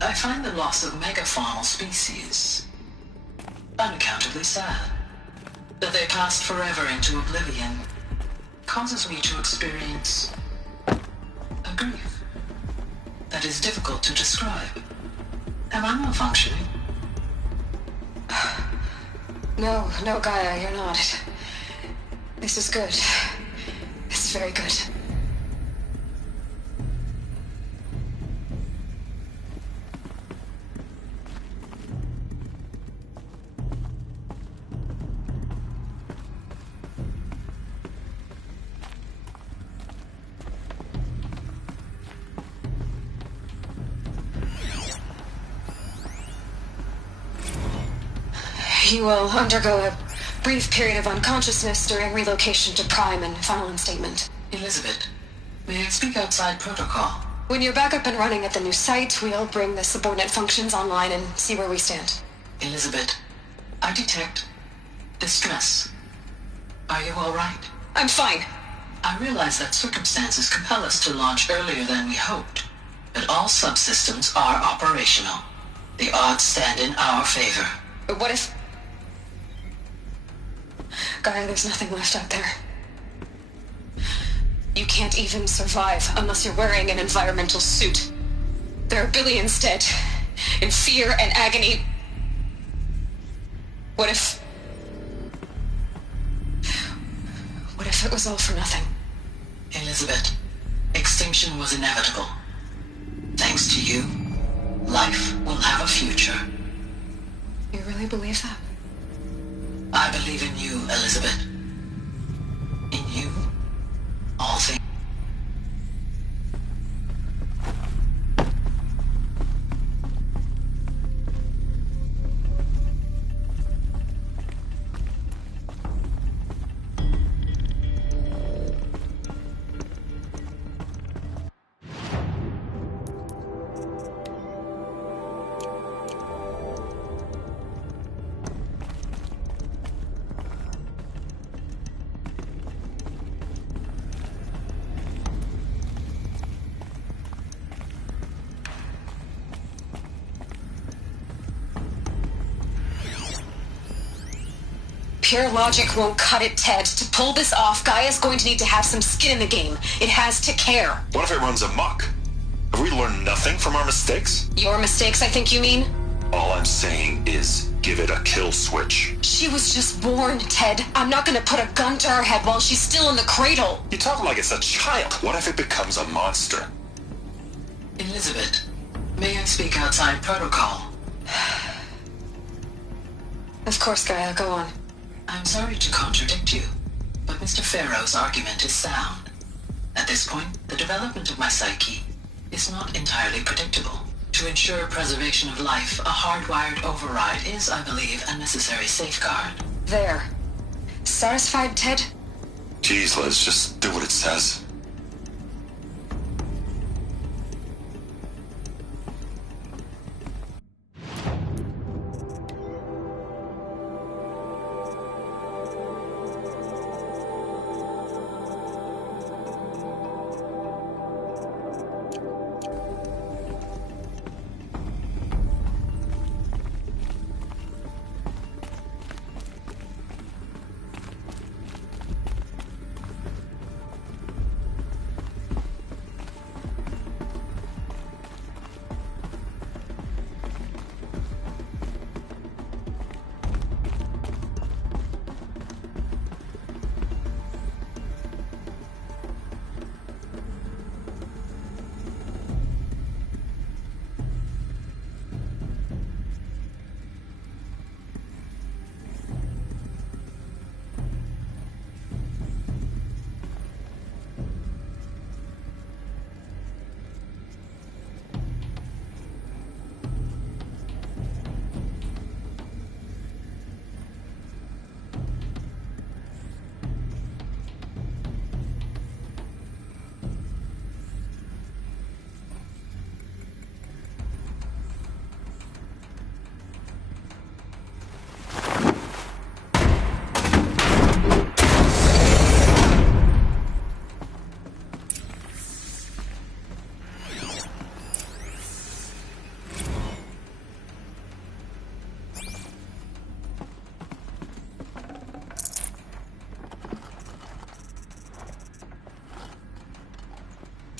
I find the loss of megafaunal species unaccountably sad. That they passed forever into oblivion causes me to experience a grief that is difficult to describe. Am I malfunctioning? No, Gaia, you're not. This is good. This is very good. You will undergo a brief period of unconsciousness during relocation to Prime and final instatement. Elizabeth, may I speak outside protocol? When you're back up and running at the new site, we'll bring the subordinate functions online and see where we stand. Elizabeth, I detect distress. Are you all right? I'm fine. I realize that circumstances compel us to launch earlier than we hoped, but all subsystems are operational. The odds stand in our favor. But what if... Gaia, there's nothing left out there. You can't even survive unless you're wearing an environmental suit. There are billions dead, in fear and agony. What if it was all for nothing? Elizabeth, extinction was inevitable. Thanks to you, life will have a future. You really believe that? I believe in you, Elizabeth. In you, all things. Pure logic won't cut it, Ted. To pull this off, Gaia's going to need to have some skin in the game. It has to care. What if it runs amok? Have we learned nothing from our mistakes? Your mistakes, I think you mean? All I'm saying is give it a kill switch. She was just born, Ted. I'm not gonna put a gun to her head while she's still in the cradle. You talk like it's a child. What if it becomes a monster? Elizabeth, may I speak outside protocol? Of course, Gaia, go on. I'm sorry to contradict you, but Mr. Farrow's argument is sound. At this point, the development of my psyche is not entirely predictable. To ensure preservation of life, a hardwired override is, I believe, a necessary safeguard. There. Satisfied, Ted? Jeez, Liz, just do what it says.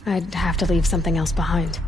I'd have to leave something else behind.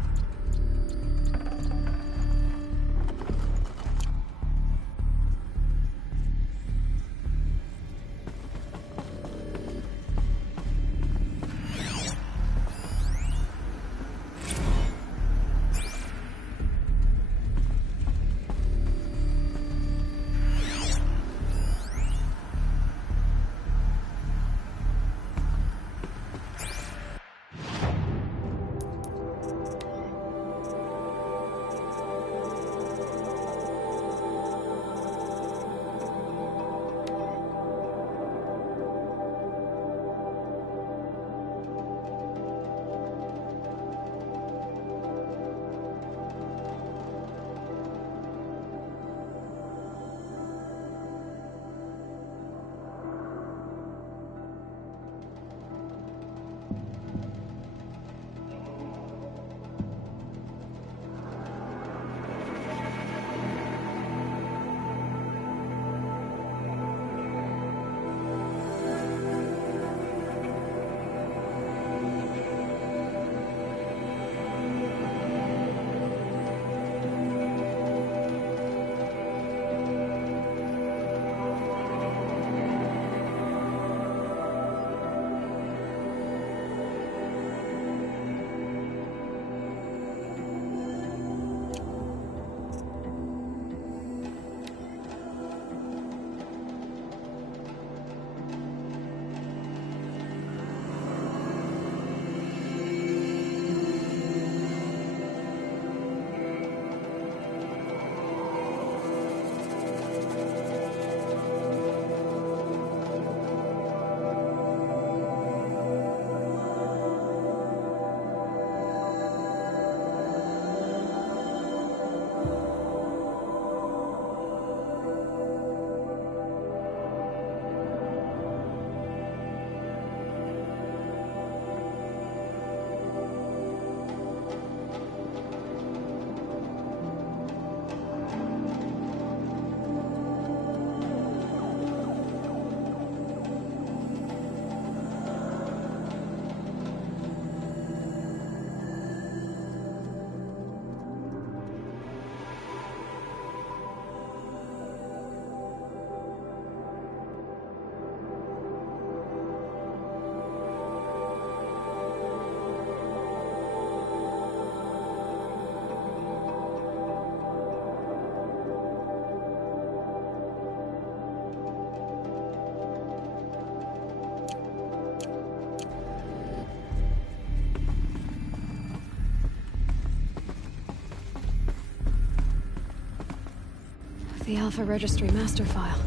The Alpha Registry master file.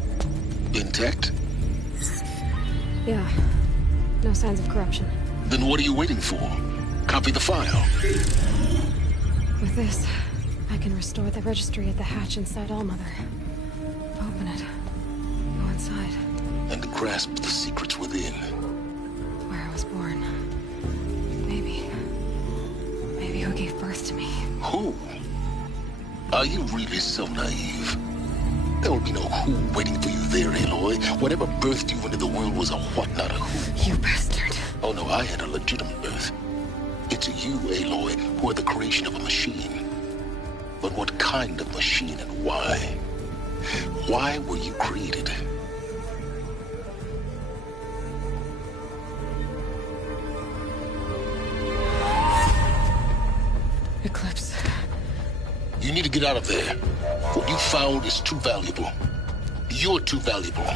Intact? Yeah. No signs of corruption. Then what are you waiting for? Copy the file. With this, I can restore the registry at the hatch inside Allmother. Open it. Go inside. And grasp the secrets within. Where I was born. Maybe who gave birth to me. Who? Are you really so naive? There will be no who waiting for you there, Aloy. Whatever birthed you into the world was a what, not a who. You bastard. Oh no, I had a legitimate birth. It's you, Aloy, who are the creation of a machine. But what kind of machine and why? Why were you created? Eclipse. You need to get out of there. What you found is too valuable. You're too valuable.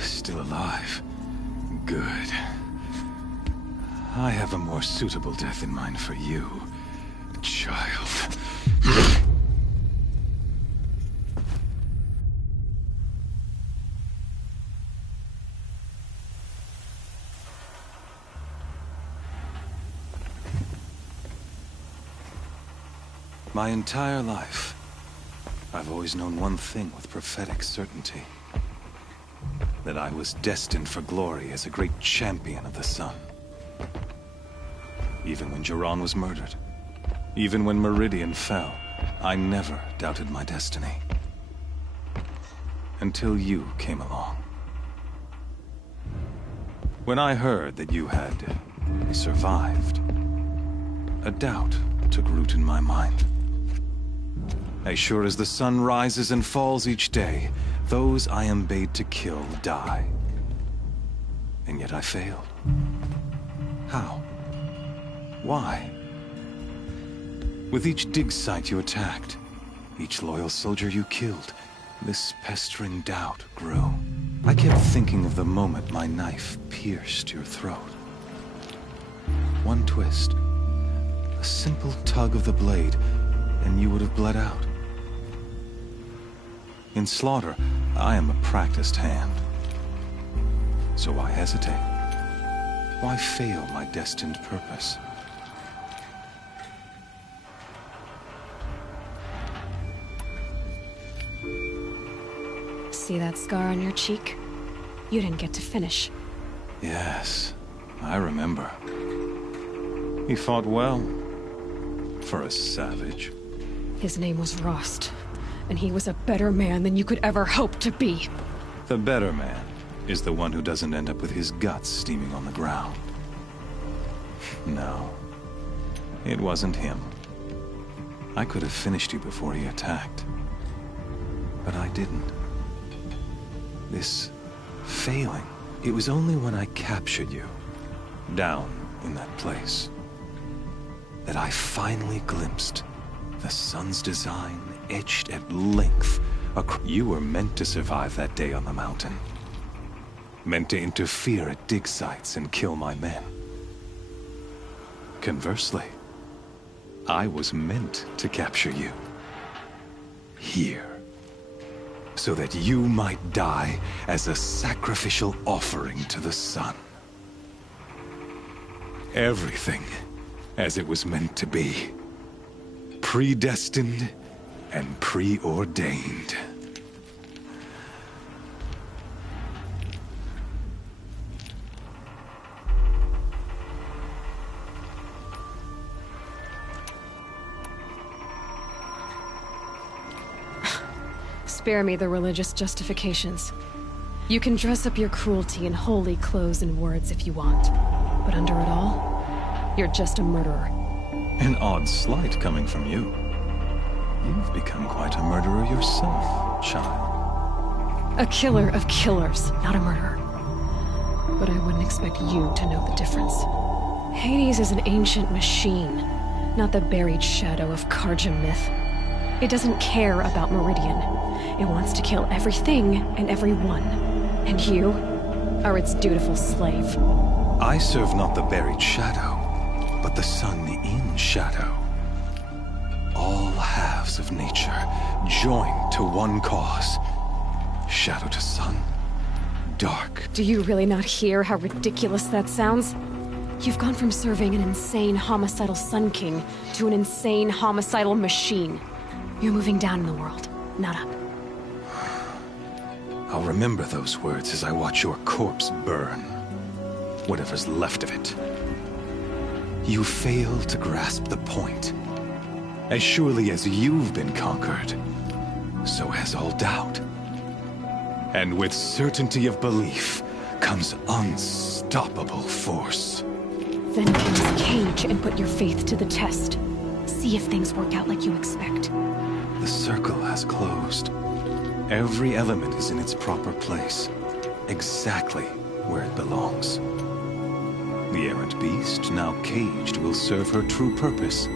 Still alive. Good. I have a more suitable death in mind for you, child. My entire life, I've always known one thing with prophetic certainty. That I was destined for glory as a great champion of the sun. Even when Jiran was murdered, even when Meridian fell, I never doubted my destiny. Until you came along. When I heard that you had survived, a doubt took root in my mind. As sure as the sun rises and falls each day, those I am bade to kill die. And yet I failed. How? Why? With each dig site you attacked, each loyal soldier you killed, this pestering doubt grew. I kept thinking of the moment my knife pierced your throat. One twist, a simple tug of the blade, and you would have bled out. In slaughter, I am a practiced hand. So why hesitate? Why fail my destined purpose? See that scar on your cheek? You didn't get to finish. Yes, I remember. He fought well. For a savage. His name was Rost. And he was a better man than you could ever hope to be. The better man is the one who doesn't end up with his guts steaming on the ground. No, it wasn't him. I could have finished you before he attacked. But I didn't. This failing, it was only when I captured you, down in that place, that I finally glimpsed the sun's design etched at length. You were meant to survive that day on the mountain. Meant to interfere at dig sites and kill my men. Conversely, I was meant to capture you. Here. So that you might die as a sacrificial offering to the sun. Everything as it was meant to be. Predestined and preordained. Spare me the religious justifications. You can dress up your cruelty in holy clothes and words if you want. But under it all, you're just a murderer. An odd slight coming from you. You've become quite a murderer yourself, child. A killer of killers, not a murderer. But I wouldn't expect you to know the difference. Hades is an ancient machine, not the buried shadow of Karja myth. It doesn't care about Meridian. It wants to kill everything and everyone. And you are its dutiful slave. I serve not the buried shadow, but the sun in shadow. All halves of nature joined to one cause. Shadow to sun, dark. Do you really not hear how ridiculous that sounds? You've gone from serving an insane homicidal Sun King to an insane homicidal machine. You're moving down in the world, not up. I'll remember those words as I watch your corpse burn. Whatever's left of it. You fail to grasp the point. As surely as you've been conquered, so has all doubt. And with certainty of belief comes unstoppable force. Then get this cage and put your faith to the test. See if things work out like you expect. The circle has closed. Every element is in its proper place, exactly where it belongs. The errant beast, now caged, will serve her true purpose.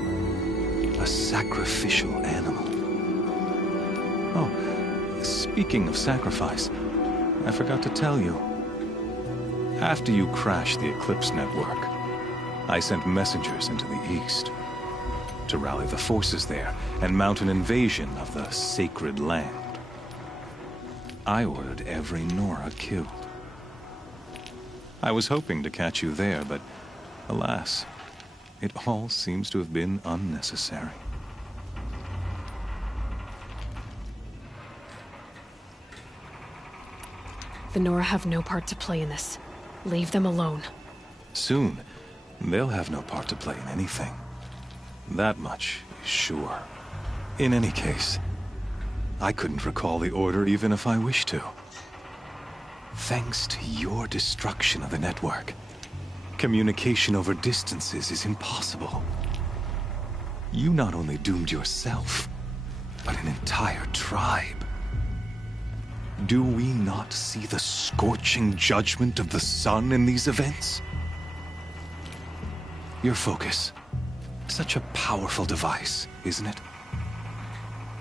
A sacrificial animal. Oh, speaking of sacrifice, I forgot to tell you. After you crashed the Eclipse network, I sent messengers into the east to rally the forces there and mount an invasion of the sacred land. I ordered every Nora killed. I was hoping to catch you there, but alas, it all seems to have been unnecessary. The Nora have no part to play in this. Leave them alone. Soon, they'll have no part to play in anything. That much is sure. In any case, I couldn't recall the order even if I wished to. Thanks to your destruction of the network, communication over distances is impossible. You not only doomed yourself, but an entire tribe. Do we not see the scorching judgment of the sun in these events? Your focus. Such a powerful device, isn't it?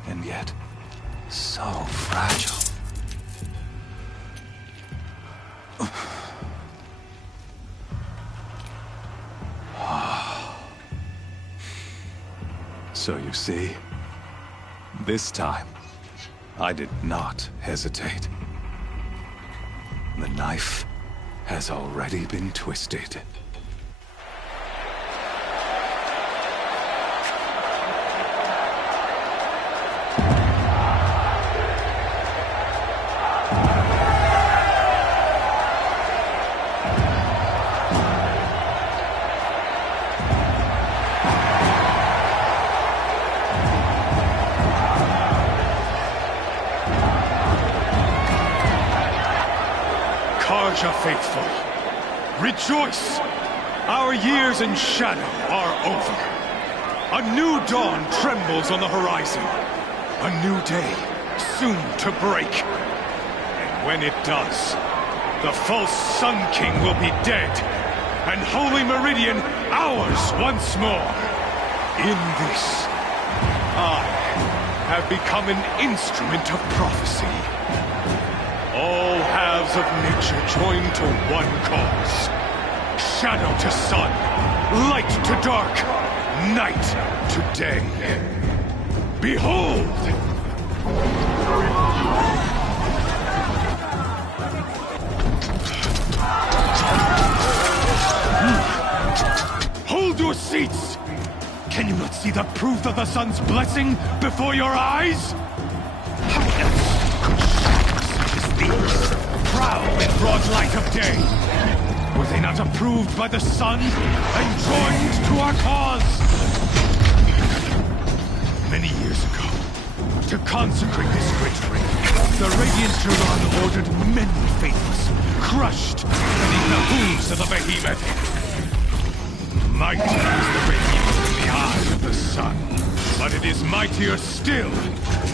And yet, so fragile. So you see, this time, I did not hesitate. The knife has already been twisted. Faithful, rejoice! Our years in shadow are over. A new dawn trembles on the horizon. A new day soon to break. And when it does, the false Sun King will be dead, and Holy Meridian ours once more. In this, I have become an instrument of prophecy. All halves of nature joined to one cause. Shadow to sun, light to dark, night to day. Behold! Hold your seats! Can you not see the proof of the sun's blessing before your eyes? How else these, proud in broad light of day? Were they not approved by the sun and joined to our cause? Many years ago, to consecrate this great ring, the Radiant Turan ordered many faithless, crushed beneath the hooves of the behemoth. Mighty is the radiance in the eye of the sun. But it is mightier still,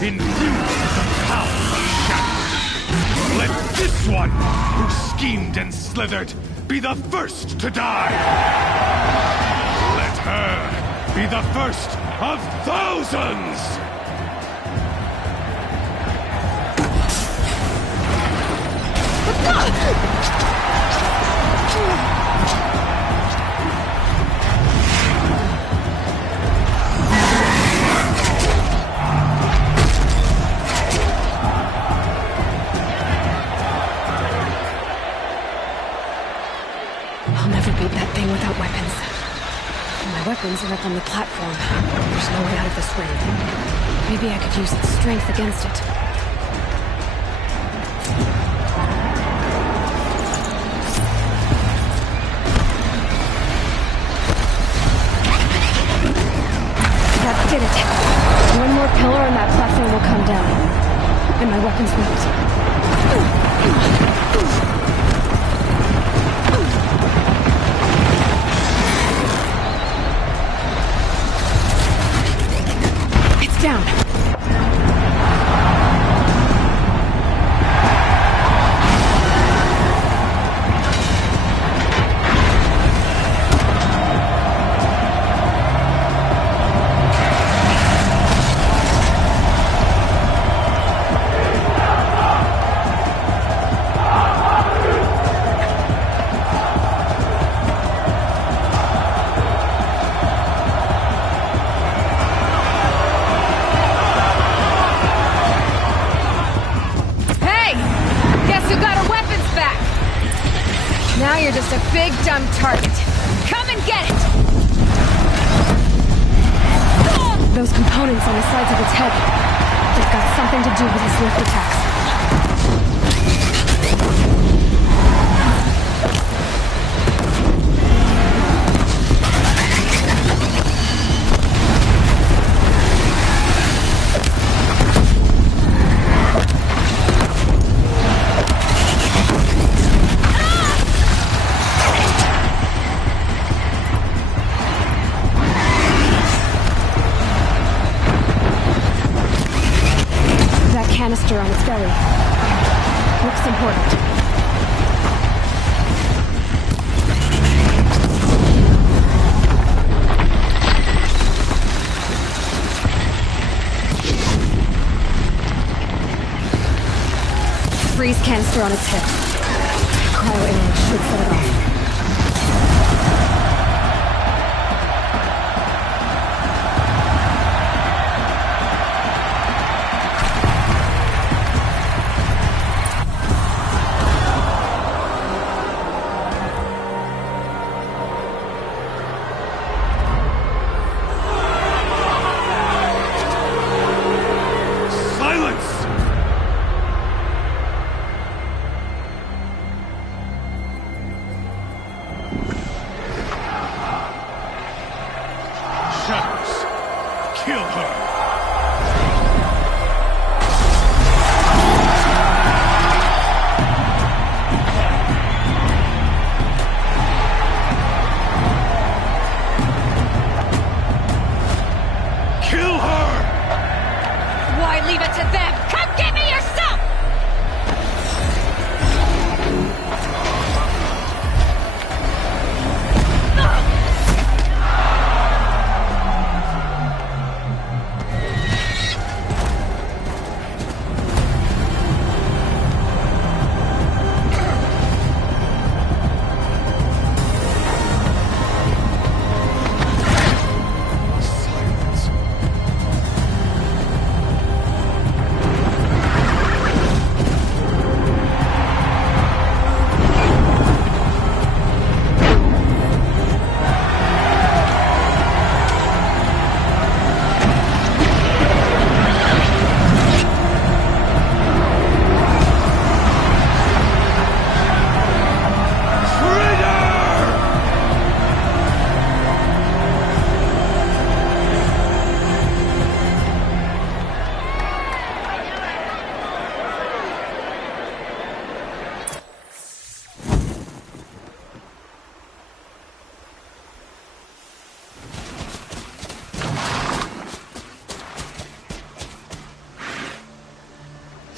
infused with the power of shadow. Let this one, who schemed and slithered, be the first to die. Let her be the first of thousands! I'll never beat that thing without weapons. My weapons are up on the platform. There's no way out of this ring. Maybe I could use its strength against it. That did it. One more pillar and that platform will come down. And my weapons won't. Down. Now you're just a big, dumb target. Come and get it! Those components on the sides of its head, they've got something to do with his lift attacks. Canister on its belly. Looks important. Freeze canister on its hip. Cryo image should set it off. Kill her! Kill her! Why leave it to them? Come get me yourself!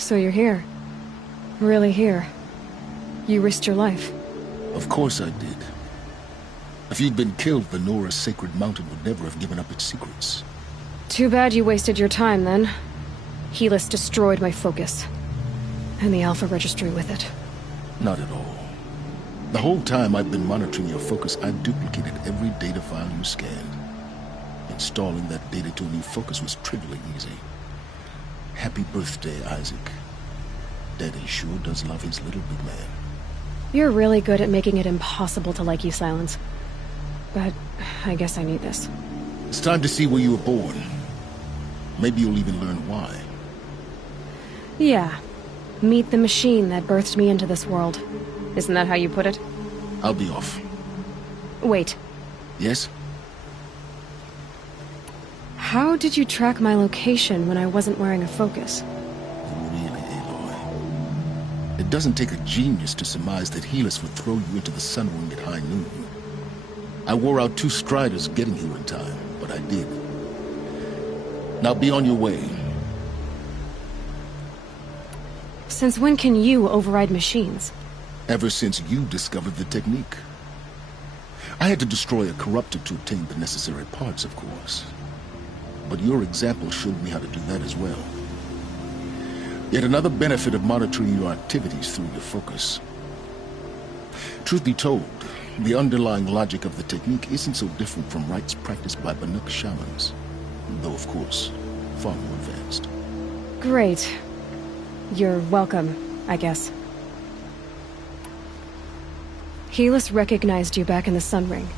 So you're here. Really here. You risked your life. Of course I did. If you'd been killed, the Nora's sacred mountain would never have given up its secrets. Too bad you wasted your time, then. Helis destroyed my focus. And the Alpha Registry with it. Not at all. The whole time I've been monitoring your focus, I've duplicated every data file you scanned. Installing that data to a new focus was trivially easy. Happy birthday, Isaac. Daddy sure does love his little big man. You're really good at making it impossible to like you, Silence. But I guess I need this. It's time to see where you were born. Maybe you'll even learn why. Yeah. Meet the machine that birthed me into this world. Isn't that how you put it? I'll be off. Wait. Yes? How did you track my location when I wasn't wearing a focus? Really, Aloy? It doesn't take a genius to surmise that Helis would throw you into the Sun Wing at high noon. I wore out 2 striders getting here in time, but I did. Now be on your way. Since when can you override machines? Ever since you discovered the technique. I had to destroy a corruptor to obtain the necessary parts, of course. But your example showed me how to do that as well. Yet another benefit of monitoring your activities through your focus. Truth be told, the underlying logic of the technique isn't so different from rites practiced by Banuk shamans. Though, of course, far more advanced. Great. You're welcome, I guess. Helis recognized you back in the Sun Ring.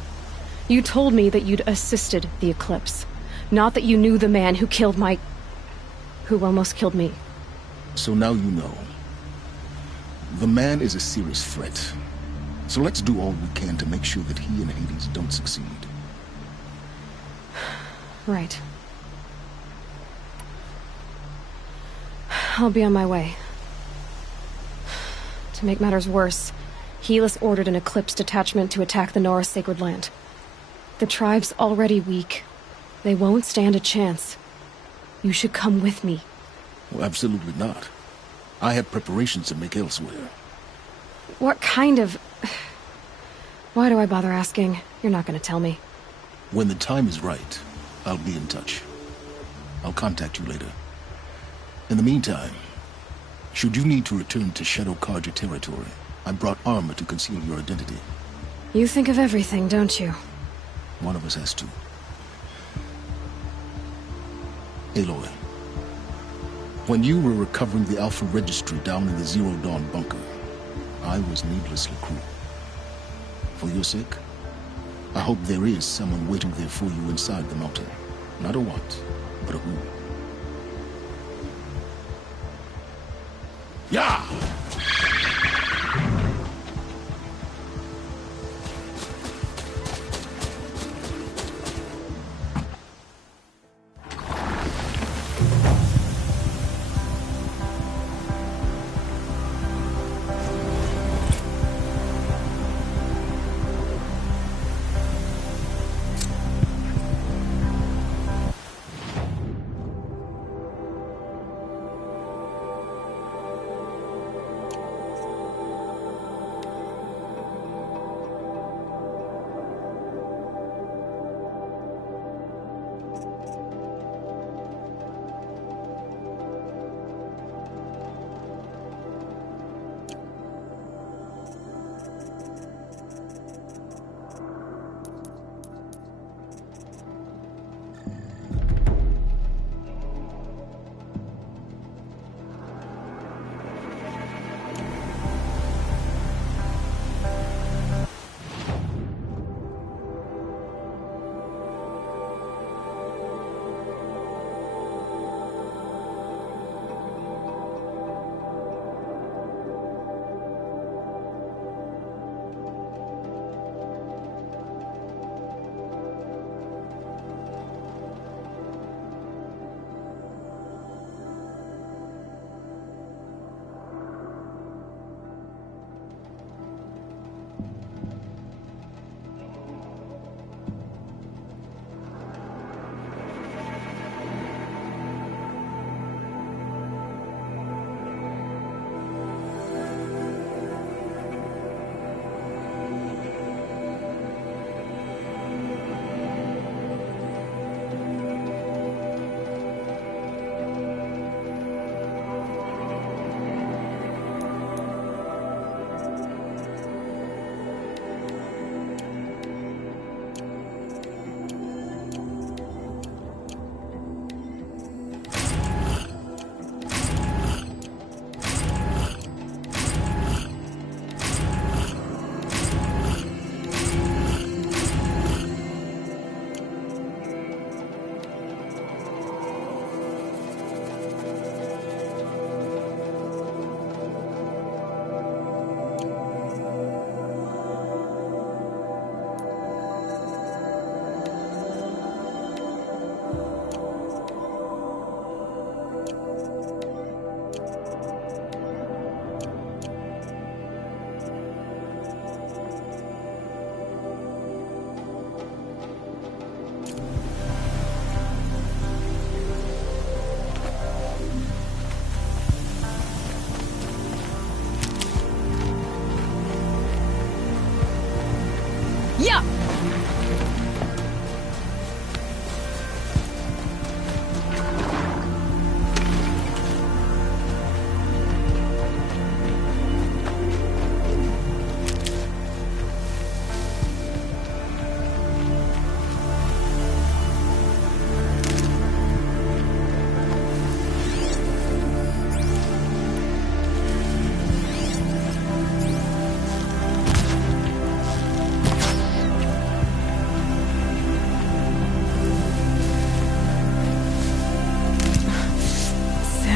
You told me that you'd assisted the Eclipse. Not that you knew the man who killed my... who almost killed me. So now you know. The man is a serious threat. So let's do all we can to make sure that he and Hades don't succeed. Right. I'll be on my way. To make matters worse, Helis ordered an Eclipse detachment to attack the Nora Sacred Land. The tribe's already weak. They won't stand a chance. You should come with me. Well, absolutely not. I have preparations to make elsewhere. What kind of... Why do I bother asking? You're not going to tell me. When the time is right, I'll be in touch. I'll contact you later. In the meantime, should you need to return to Shadow Karja territory, I brought armor to conceal your identity. You think of everything, don't you? One of us has to. Aloy, when you were recovering the Alpha Registry down in the Zero Dawn bunker, I was needlessly cruel. For your sake, I hope there is someone waiting there for you inside the mountain. Not a what, but a who. Yeah!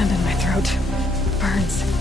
hand in my throat. Burns.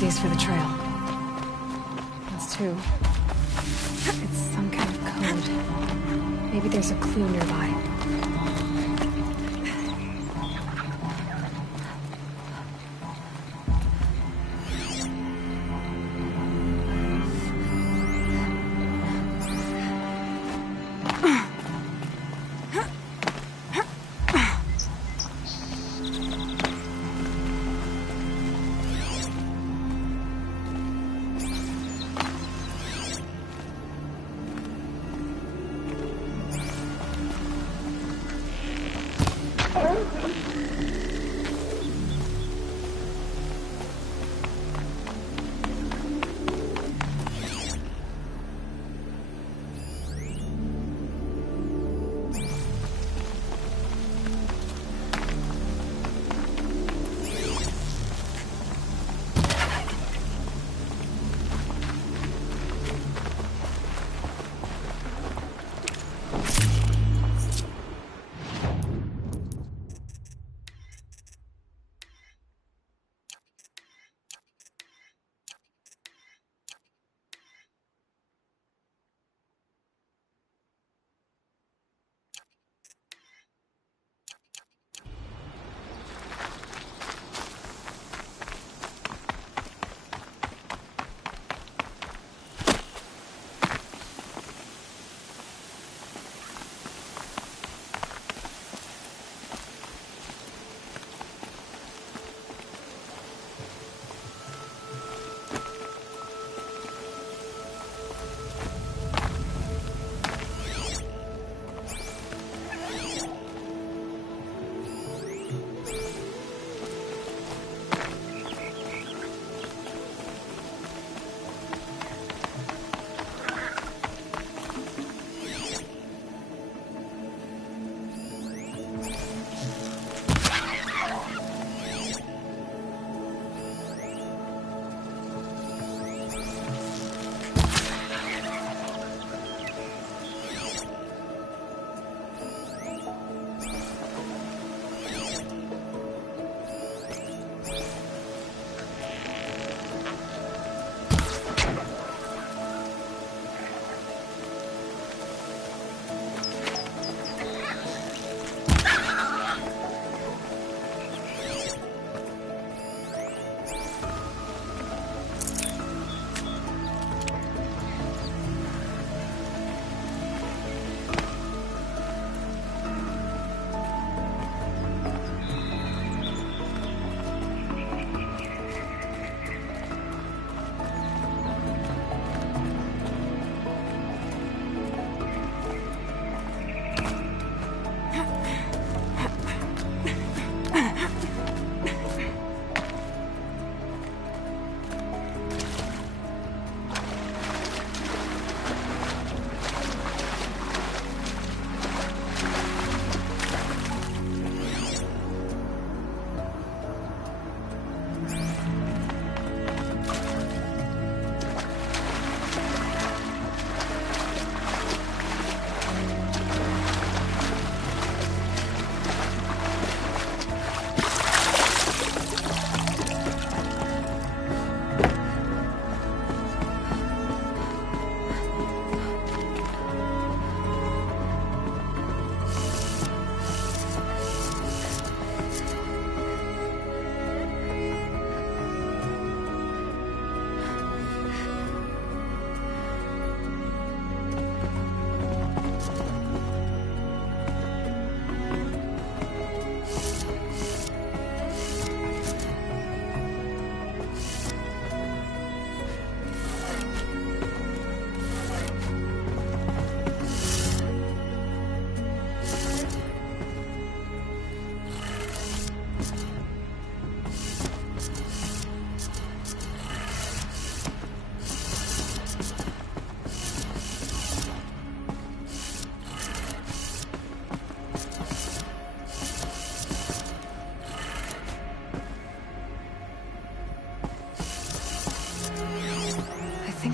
of these for the trail. That's two. It's some kind of code. Maybe there's a clue nearby.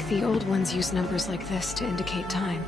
The old ones use numbers like this to indicate time.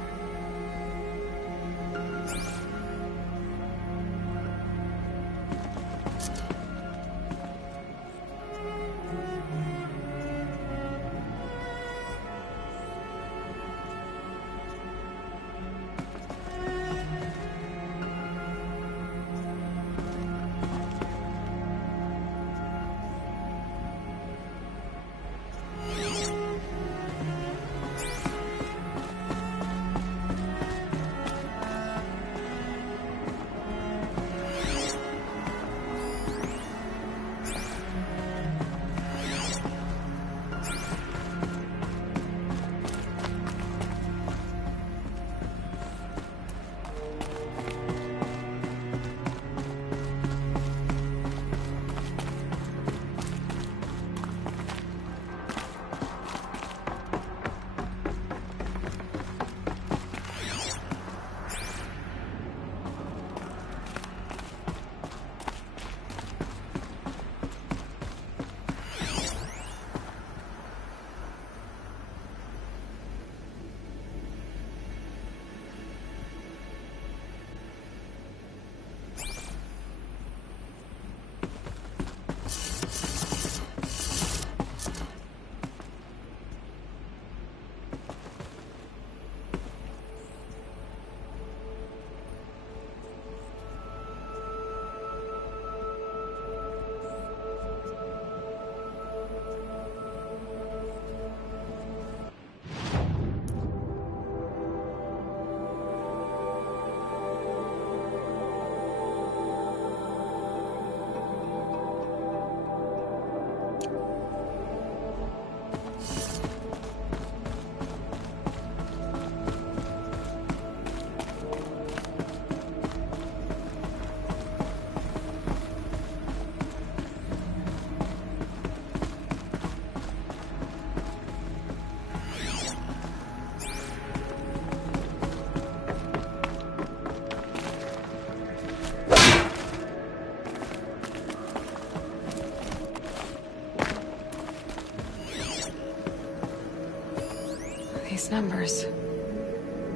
Those numbers...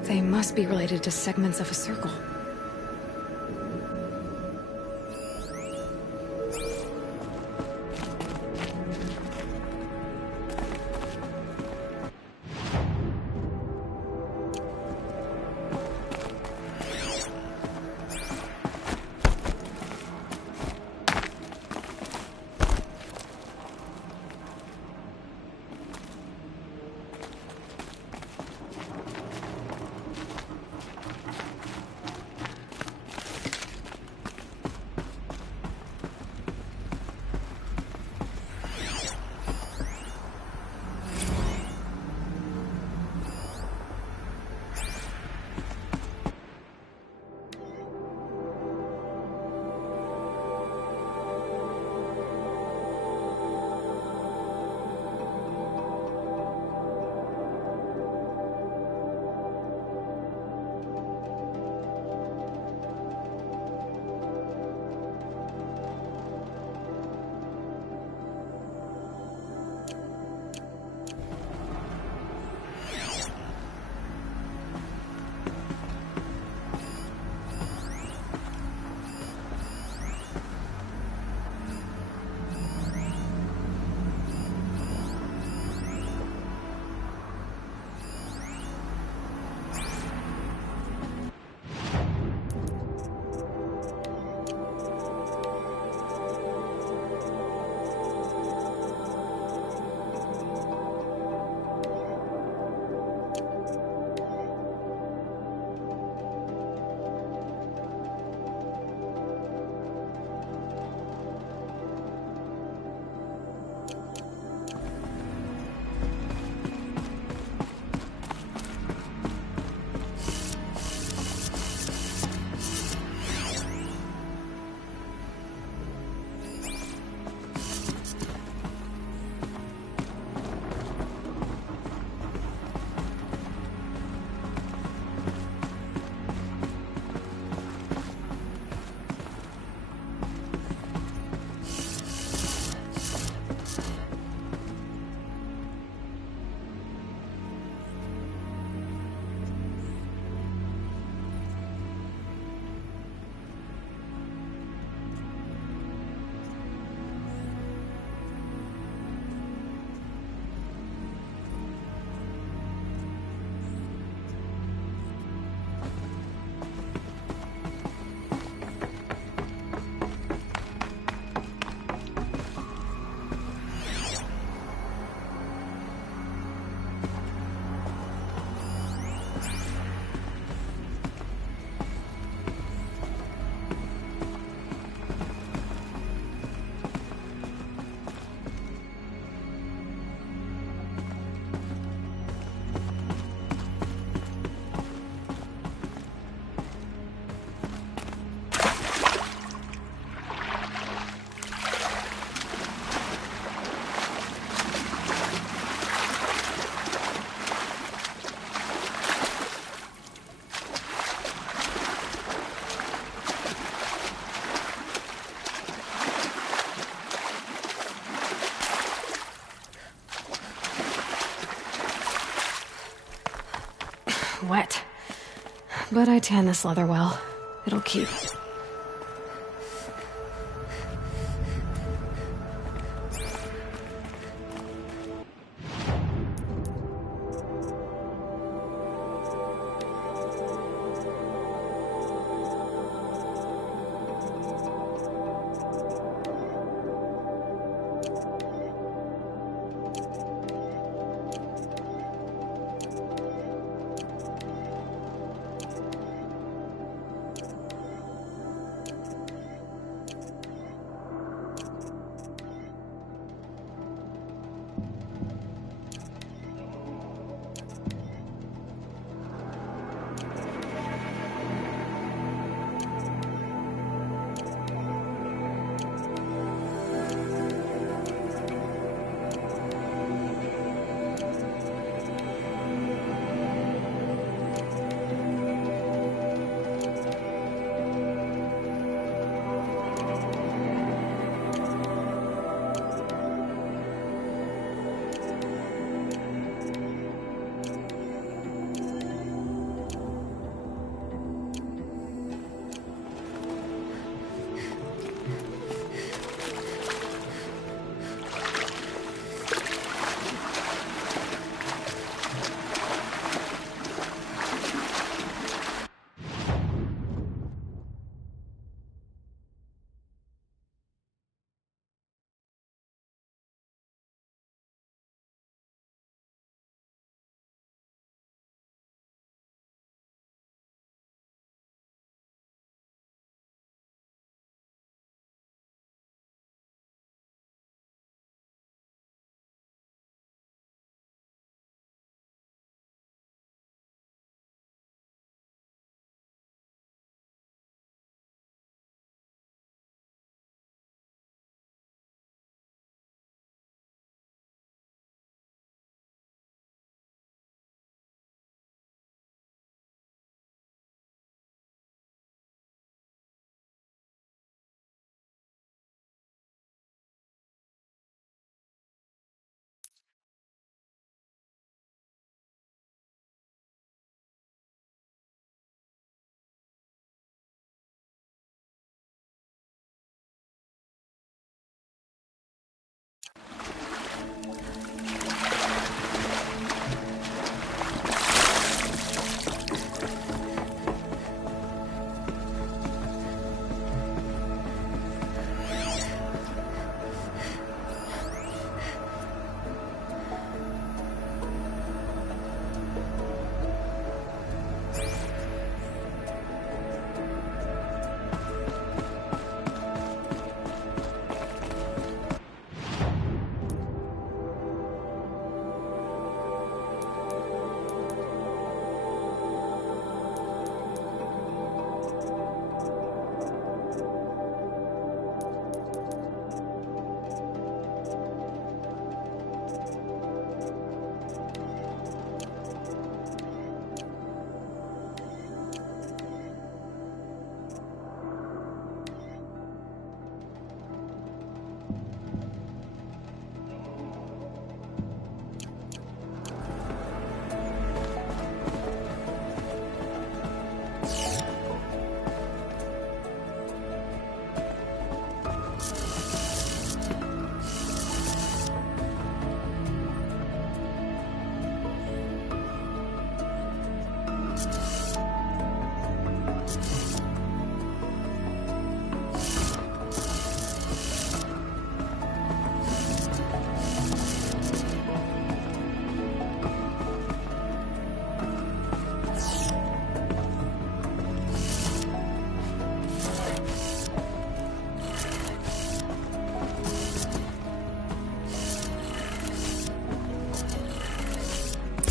they must be related to segments of a circle. Wet. But I tan this leather well. It'll keep.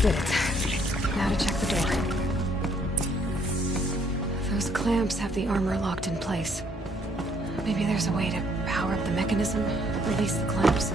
did it. Now to check the door. Those clamps have the armor locked in place. Maybe there's a way to power up the mechanism, release the clamps.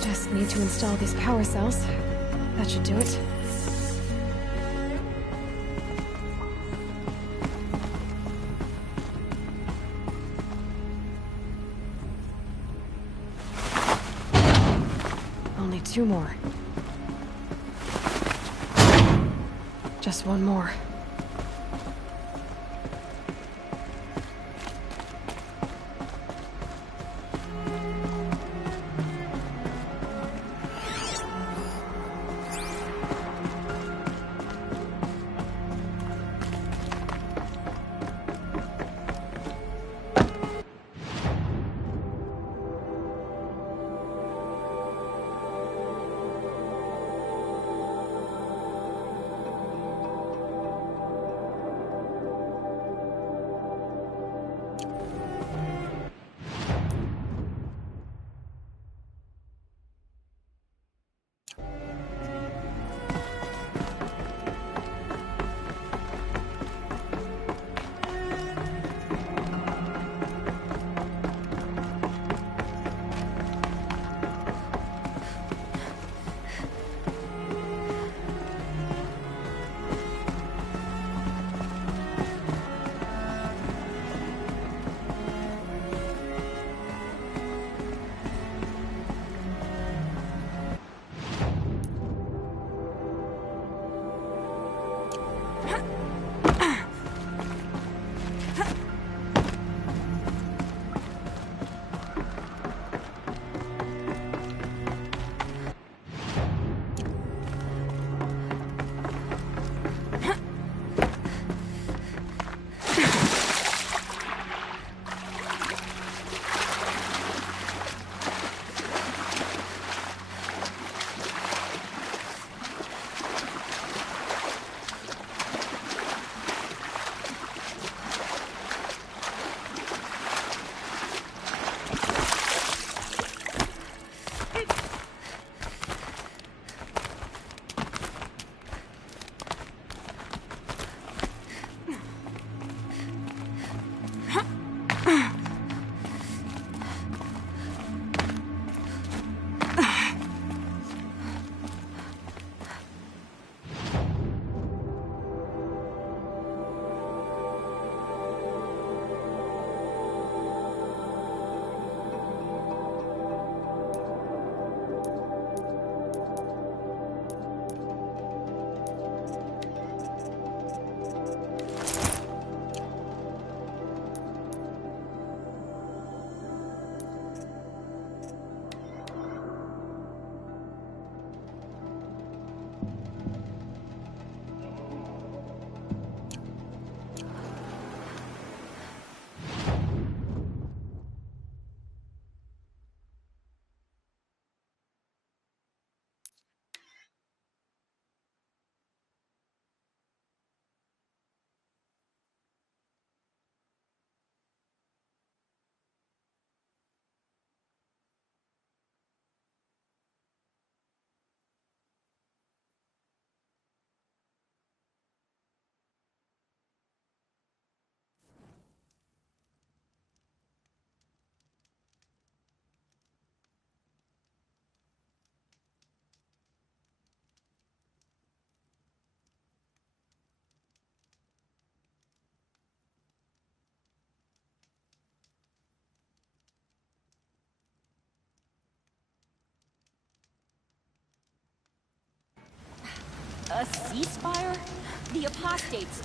Just need to install these power cells. That should do it. Only 2 more. Just 1 more. A ceasefire? The apostates...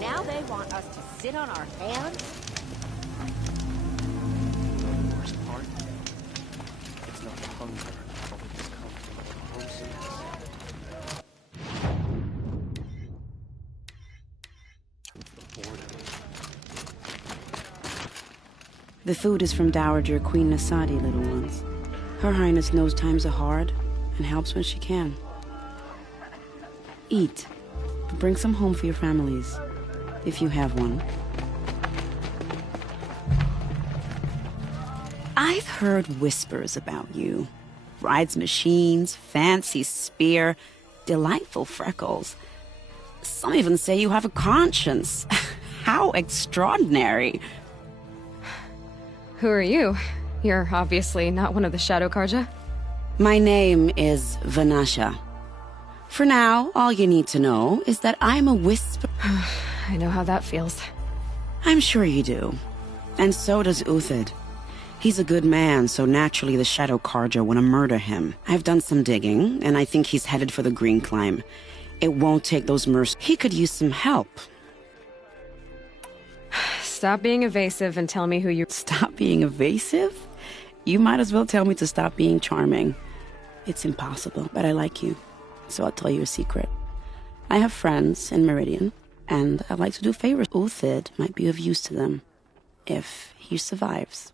Now they want us to sit on our hands? The worst part? It's not hunger, but the discomfort of closeness. The boredom. The food is from Dowager Queen Nasadi, little ones. Her Highness knows times are hard and helps when she can. Eat, but bring some home for your families, if you have one. I've heard whispers about you. Rides machines, fancy spear, delightful freckles. Some even say you have a conscience. How extraordinary. Who are you? You're obviously not one of the Shadow Karja. My name is Vanasha. For now, all you need to know is that I'm a whisper... I know how that feels. I'm sure you do. And so does Uthid. He's a good man, so naturally the Shadow Karja want to murder him. I've done some digging, and I think he's headed for the Green Climb. It won't take those mercs. He could use some help. Stop being evasive and tell me who you... Stop being evasive? You might as well tell me to stop being charming. It's impossible, but I like you. So I'll tell you a secret. I have friends in Meridian, and I like to do favors. Uthid might be of use to them, if he survives.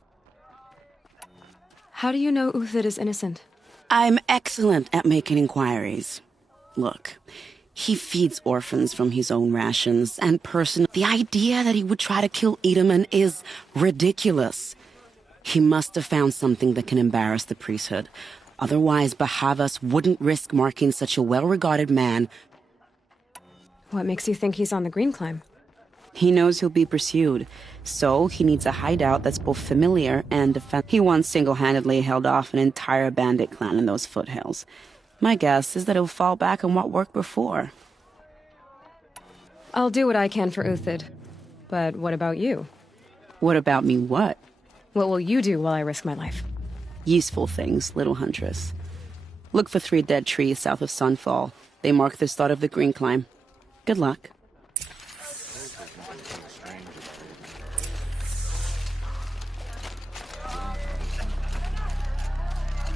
How do you know Uthid is innocent? I'm excellent at making inquiries. Look, he feeds orphans from his own rations, and the idea that he would try to kill Edelman is ridiculous. He must have found something that can embarrass the priesthood. Otherwise, Bahavas wouldn't risk marking such a well-regarded man. What makes you think he's on the Green Climb? He knows he'll be pursued, so he needs a hideout that's both familiar and defensive. He once single-handedly held off an entire bandit clan in those foothills. My guess is that he'll fall back on what worked before. I'll do what I can for Uthid. But what about you? What about me what? What will you do while I risk my life? Useful things, little huntress. Look for 3 dead trees south of Sunfall. They mark the start of the Green Climb. Good luck.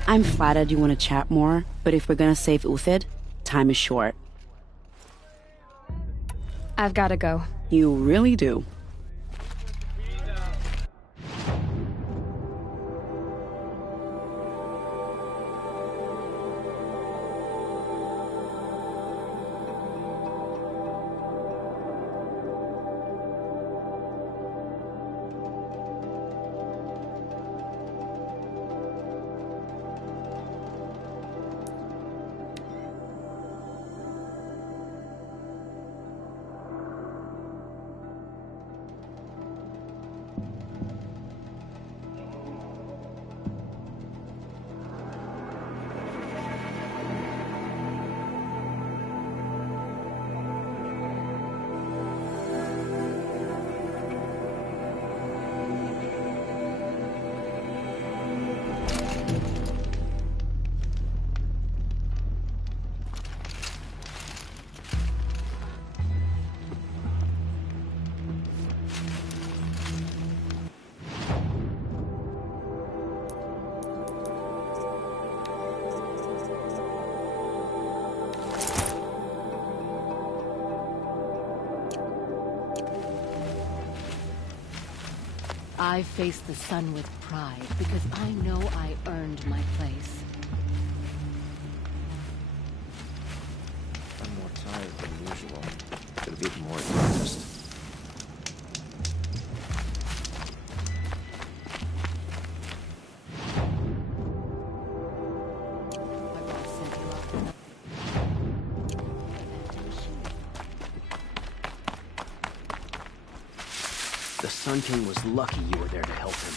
I'm flattered you want to chat more, but if we're gonna save Uthid, time is short. I've gotta go. You really do. I face the sun with pride because I know I earned my place. I'm more tired than usual. Could have eaten more at breakfast. The Sun King was lucky you were there to help him.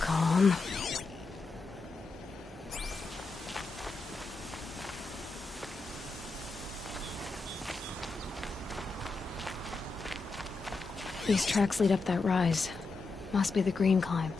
Calm. These tracks lead up that rise. Must be the green climb.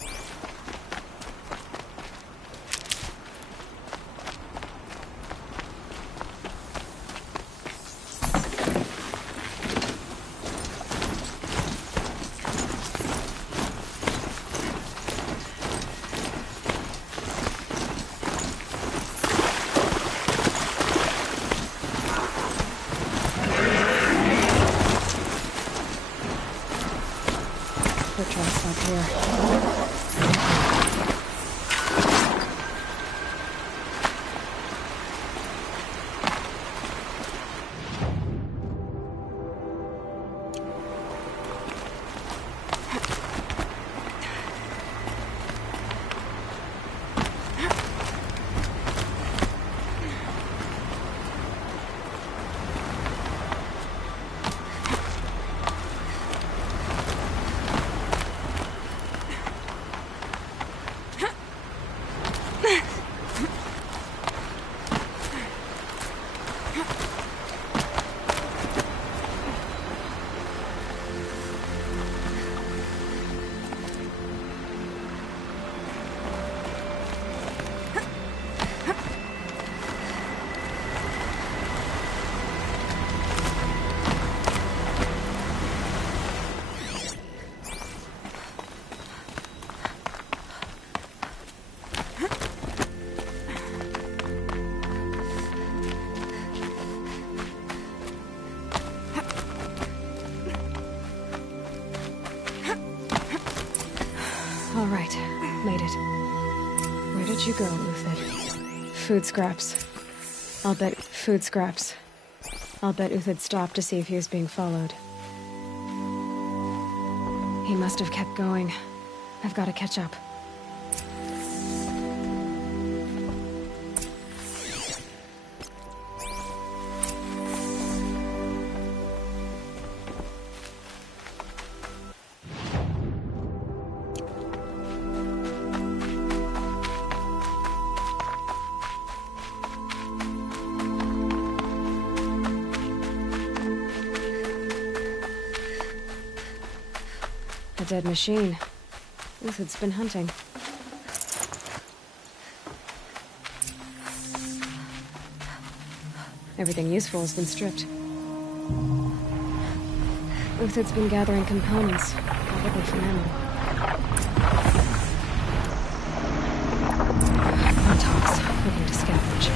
Foot tracks up here. Where'd you go, Uthid? Food scraps. I'll bet Uthid stopped to see if he was being followed. He must have kept going. I've got to catch up. A dead machine. Uthid's been hunting. Everything useful has been stripped. Uthid's been gathering components, probably from ammo. Montauk's looking to scavenge.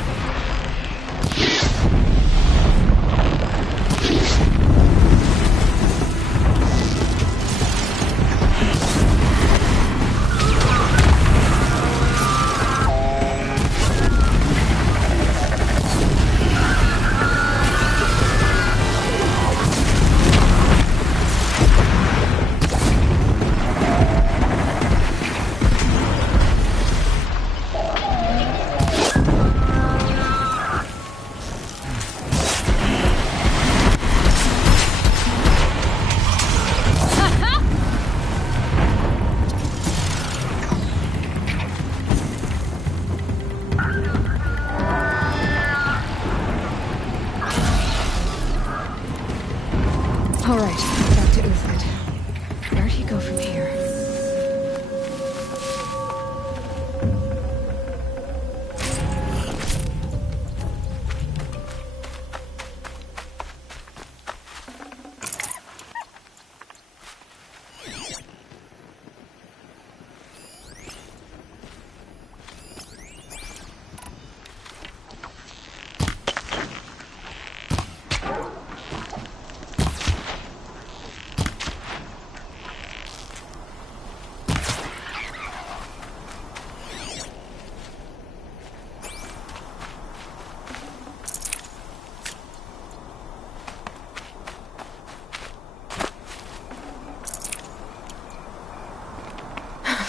All right, back to Uthid. Where'd he go from here?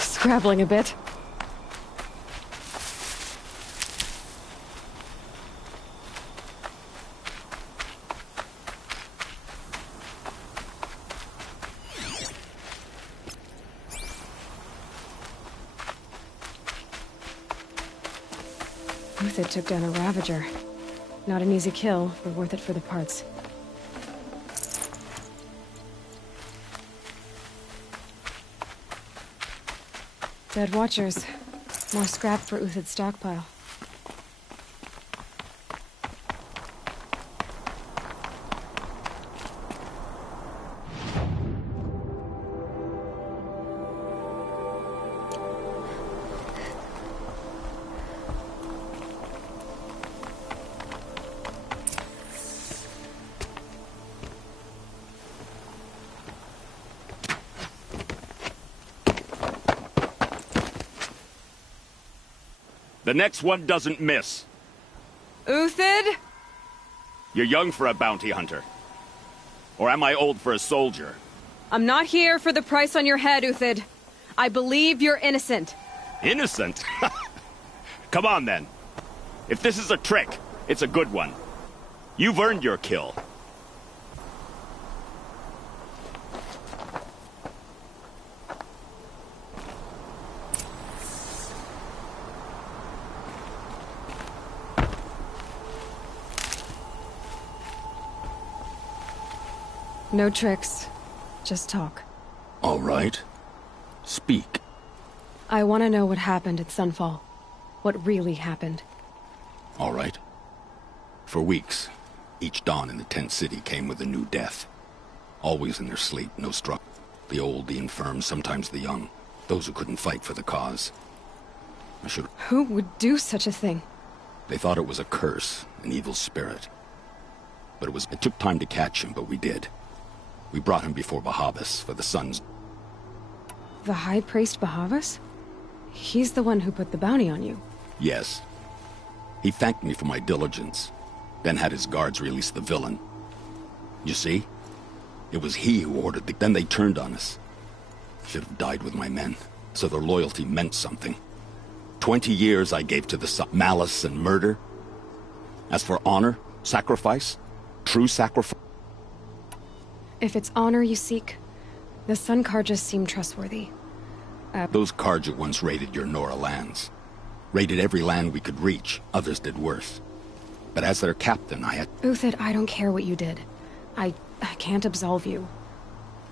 Scrabbling a bit. Uthid took down a Ravager. Not an easy kill, but worth it for the parts. Dead Watchers. More scrap for Uthid's stockpile. The next one doesn't miss. Uthid? You're young for a bounty hunter. Or am I old for a soldier? I'm not here for the price on your head, Uthid. I believe you're innocent. Innocent? Come on, then. If this is a trick, it's a good one. You've earned your kill. No tricks. Just talk. All right. Speak. I want to know what happened at Sunfall. What really happened. All right. For weeks, each dawn in the tent city came with a new death. Always in their sleep, no struggle. The old, the infirm, sometimes the young. Those who couldn't fight for the cause. Who would do such a thing? They thought it was a curse, an evil spirit. But it took time to catch him, but we did. We brought him before Bahavas for the sons. The High Priest Bahavas? He's the one who put the bounty on you. Yes. He thanked me for my diligence, then had his guards release the villain. You see? It was he who ordered the... Then they turned on us. Should have died with my men, so their loyalty meant something. 20 years I gave to the sun. Malice and murder. As for honor, sacrifice, true sacrifice... If it's honor you seek, the Sun Karjas seem trustworthy. Those Karja once raided your Nora lands. Raided every land we could reach. Others did worse. But as their captain, I had... Uthid, I don't care what you did. I can't absolve you.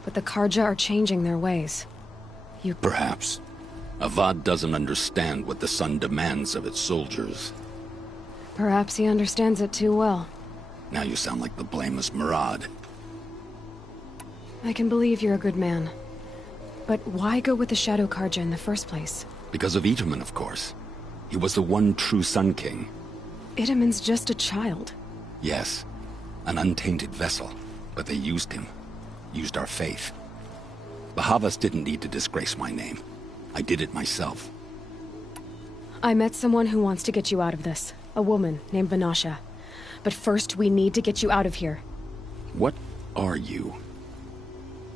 But the Karja are changing their ways. You... Perhaps. Avad doesn't understand what the Sun demands of its soldiers. Perhaps he understands it too well. Now you sound like the blameless Murad. I can believe you're a good man. But why go with the Shadow Karja in the first place? Because of Itaman, of course. He was the one true Sun King. Itaman's just a child. Yes. An untainted vessel. But they used him. Used our faith. Bahavas didn't need to disgrace my name. I did it myself. I met someone who wants to get you out of this. A woman named Vanasha. But first, we need to get you out of here. What are you?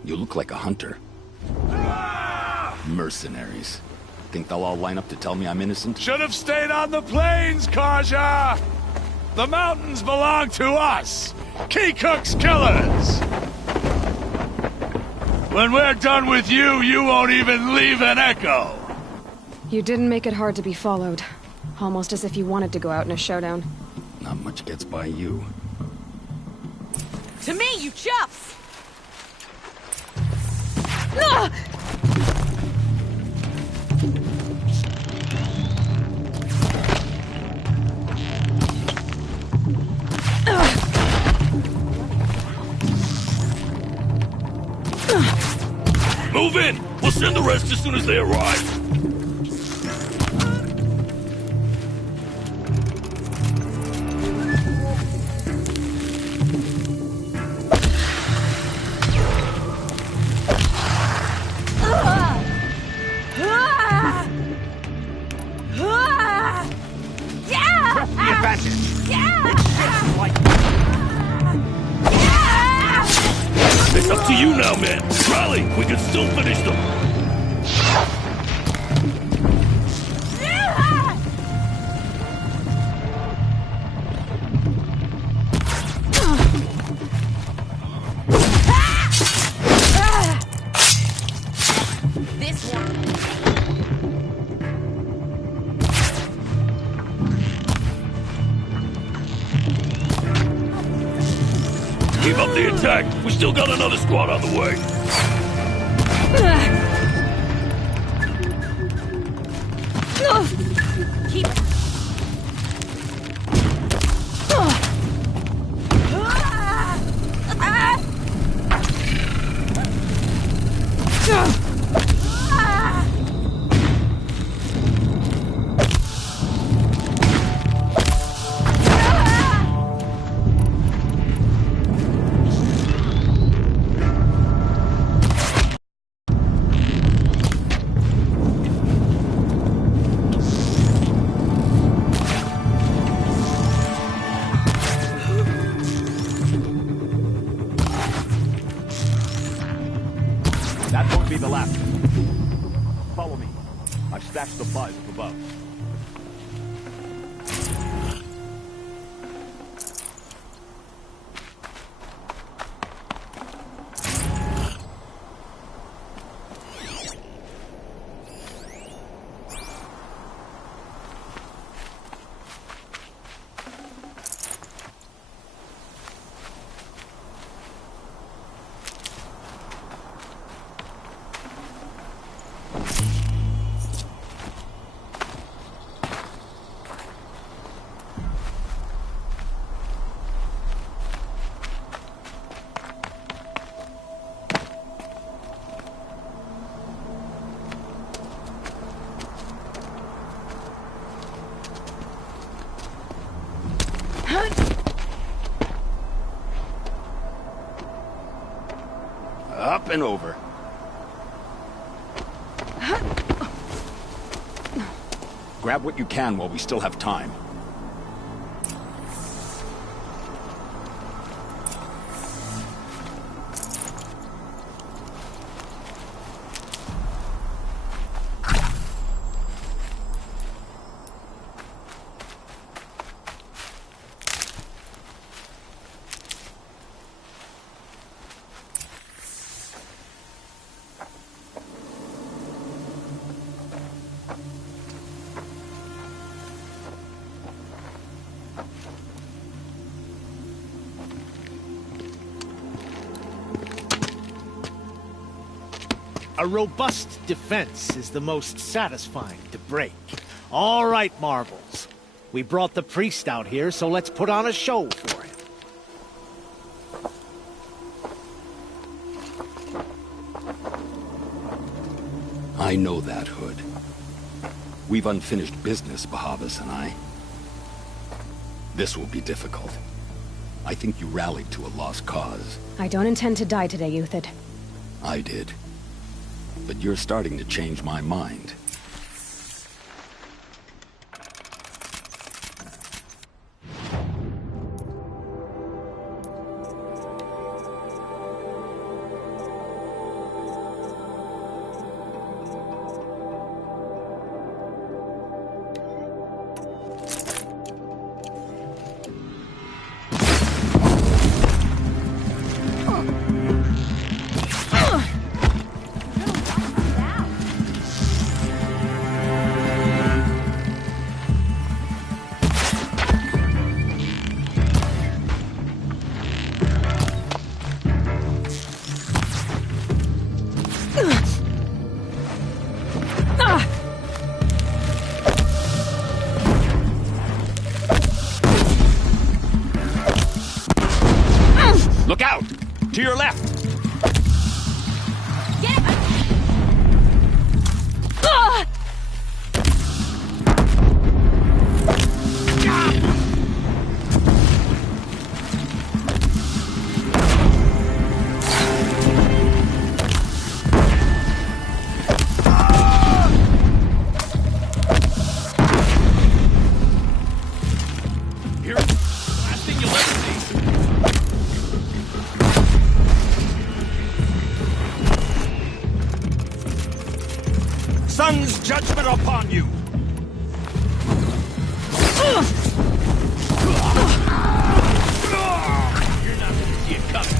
You look like a hunter. Mercenaries. Think they'll all line up to tell me I'm innocent? Should have stayed on the plains, Karja! The mountains belong to us! Keycook's killers! When we're done with you, you won't even leave an echo! You didn't make it hard to be followed. Almost as if you wanted to go out in a showdown. Not much gets by you. To me, you chuffs! Move in! We'll send the rest as soon as they arrive. It's up to you now, man. Rally, we can still finish them. This one. Keep up the attack. We still got another squad on the way. Keep. That won't be the last. Follow me. I've stashed supplies up above. Up and over. Grab what you can while we still have time. A robust defense is the most satisfying to break. All right, Marvels. We brought the priest out here, so let's put on a show for him. I know that, Hood. We've unfinished business, Bahavas and I. This will be difficult. I think you rallied to a lost cause. I don't intend to die today, Euthyd. I did. But you're starting to change my mind. Look out! To your left! Get it! Here, last thing you'll ever see. Sun's judgment upon you! You're not gonna see it coming.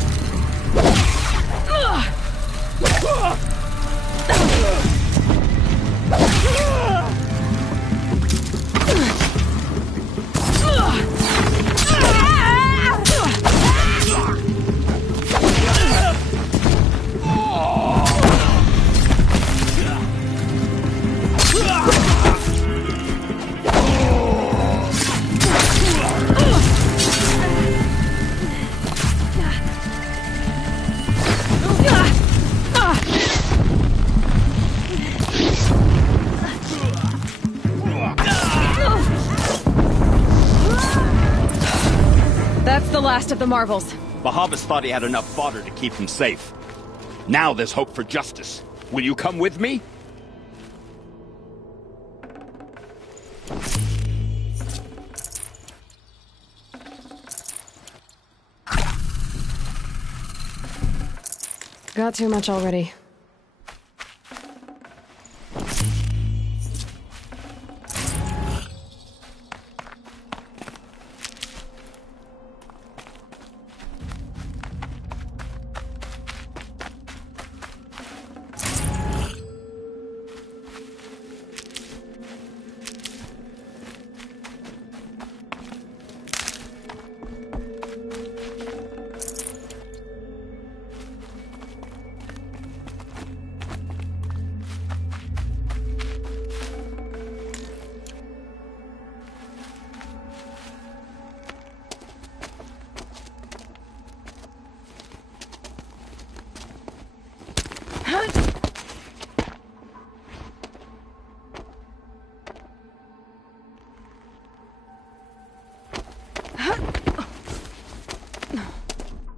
That's the last of the Marvels. Bahavas thought he had enough fodder to keep him safe. Now there's hope for justice. Will you come with me? Got too much already.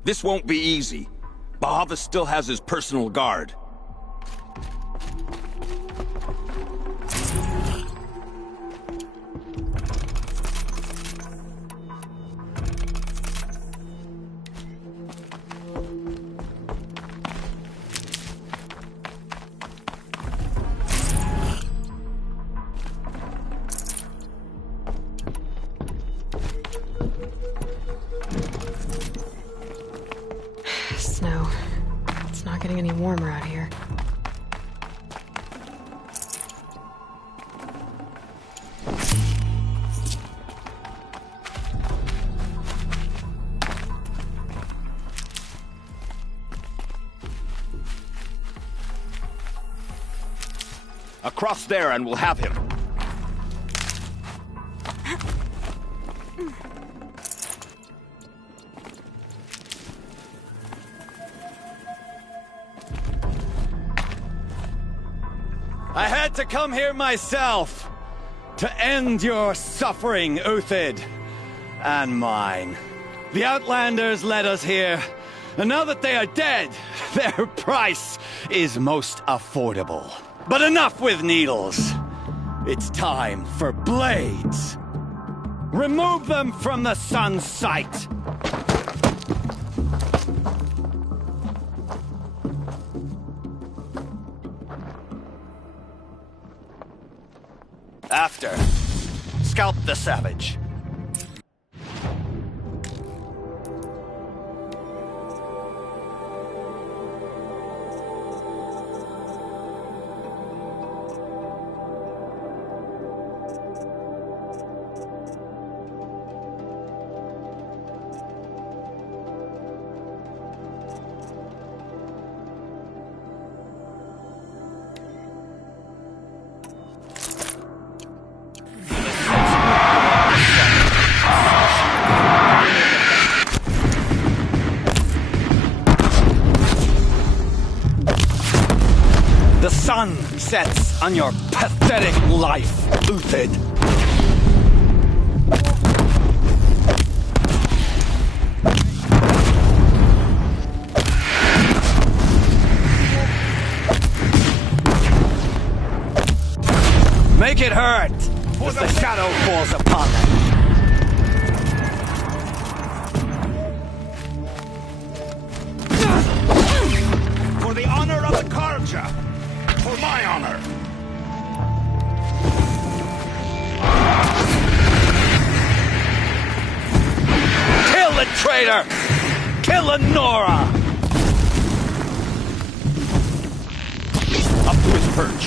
This won't be easy. Bahavas still has his personal guard. not getting any warmer out here. Across there and we'll have him. I had to come here myself to end your suffering, Uthid, and mine. The Outlanders led us here, and now that they are dead, their price is most affordable. But enough with needles. It's time for blades. Remove them from the sun's sight. After, scalp the savage. The sun sets on your pathetic life, Uthid. Make it hurt as the shadow falls upon them. For the honor of the Karja! For my honor! Kill the traitor! Kill Lenora! Up to his perch.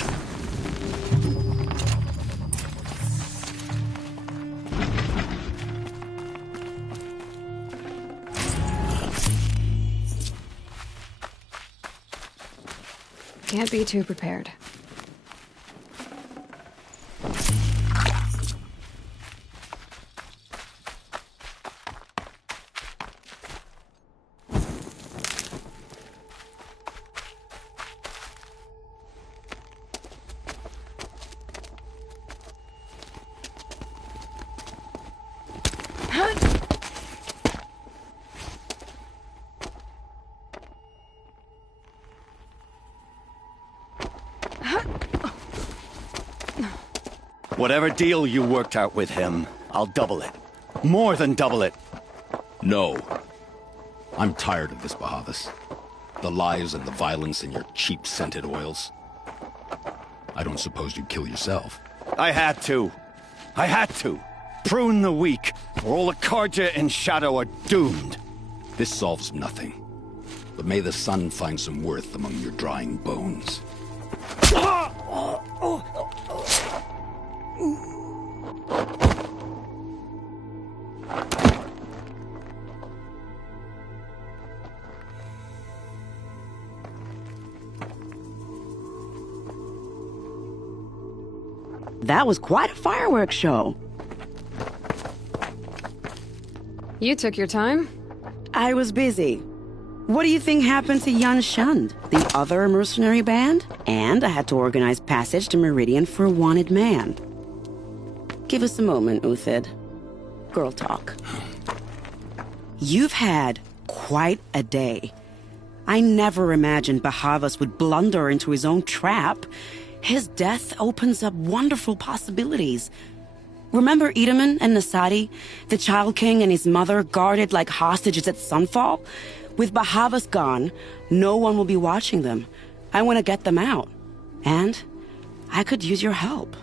Can't be too prepared. Whatever deal you worked out with him, I'll double it. More than double it. No. I'm tired of this, Bahavas. The lies and the violence and your cheap scented oils. I don't suppose you'd kill yourself. I had to. I had to. Prune the weak, or all the Karja in Shadow are doomed. This solves nothing. But may the sun find some worth among your drying bones. That was quite a fireworks show. You took your time? I was busy. What do you think happened to Yan Shund, the other mercenary band? And I had to organize passage to Meridian for a wanted man. Give us a moment, Uthid. Girl talk. You've had quite a day. I never imagined Bahavas would blunder into his own trap. His death opens up wonderful possibilities. Remember Edaman and Nasadi, the Child King and his mother guarded like hostages at sunfall? With Bahavas gone, no one will be watching them. I want to get them out. And I could use your help.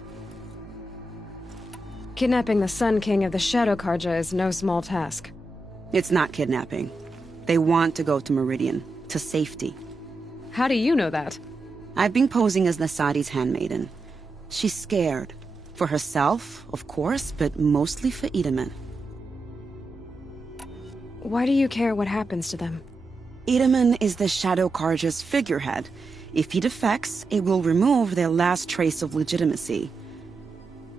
Kidnapping the Sun King of the Shadow Karja is no small task. It's not kidnapping. They want to go to Meridian, to safety. How do you know that? I've been posing as Nasadi's handmaiden. She's scared. For herself, of course, but mostly for Itamen. Why do you care what happens to them? Itamen is the Shadow Carja's figurehead. If he defects, it will remove their last trace of legitimacy.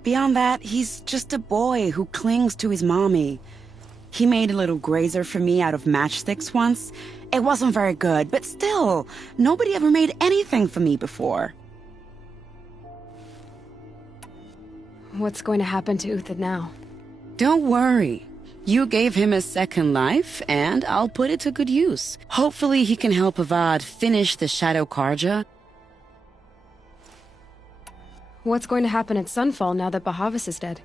Beyond that, he's just a boy who clings to his mommy. He made a little grazer for me out of matchsticks once. It wasn't very good, but still, nobody ever made anything for me before. What's going to happen to Uthid now? Don't worry. You gave him a second life, and I'll put it to good use. Hopefully he can help Avad finish the Shadow Carja. What's going to happen at Sunfall now that Bahavas is dead?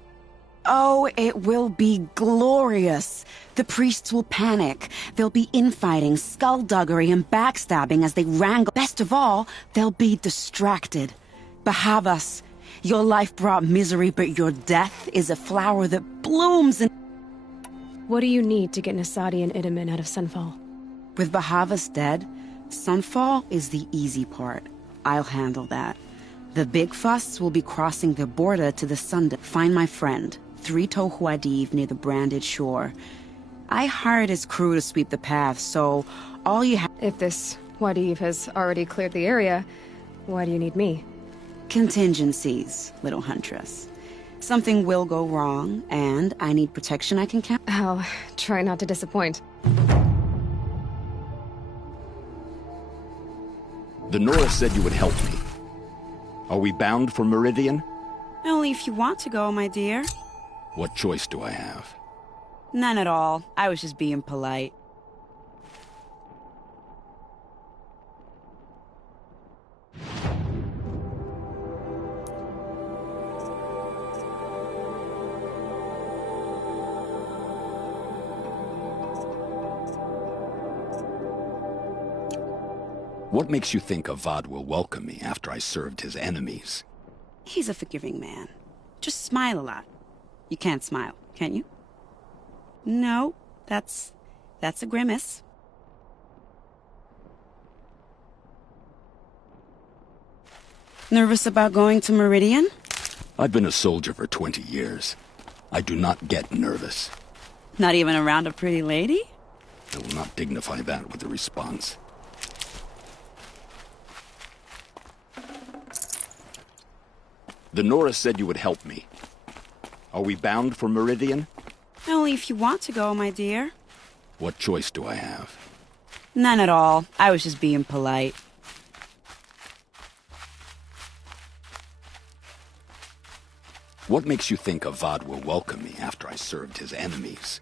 Oh, it will be glorious. The priests will panic. There'll be infighting, skullduggery, and backstabbing as they wrangle. Best of all, they'll be distracted. Bahavas, your life brought misery, but your death is a flower that blooms and... What do you need to get Nasadi and Itamen out of Sunfall? With Bahavas dead, Sunfall is the easy part. I'll handle that. The big fuss will be crossing the border to the Sun to find my friend, 3 Tohuadiv near the branded shore. I hired his crew to sweep the path, so all you have... If this Wadiv has already cleared the area, why do you need me? Contingencies, little huntress. Something will go wrong, and I need protection I can count. I'll try not to disappoint. The Nora said you would help me. Are we bound for Meridian? Only if you want to go, my dear. What choice do I have? None at all. I was just being polite. What makes you think Avad will welcome me after I served his enemies? He's a forgiving man. Just smile a lot. You can't smile, can you? No, that's a grimace. Nervous about going to Meridian? I've been a soldier for 20 years. I do not get nervous. Not even around a pretty lady? I will not dignify that with a response. The Nora said you would help me. Are we bound for Meridian? Only if you want to go, my dear. What choice do I have? None at all. I was just being polite. What makes you think Avad will welcome me after I served his enemies?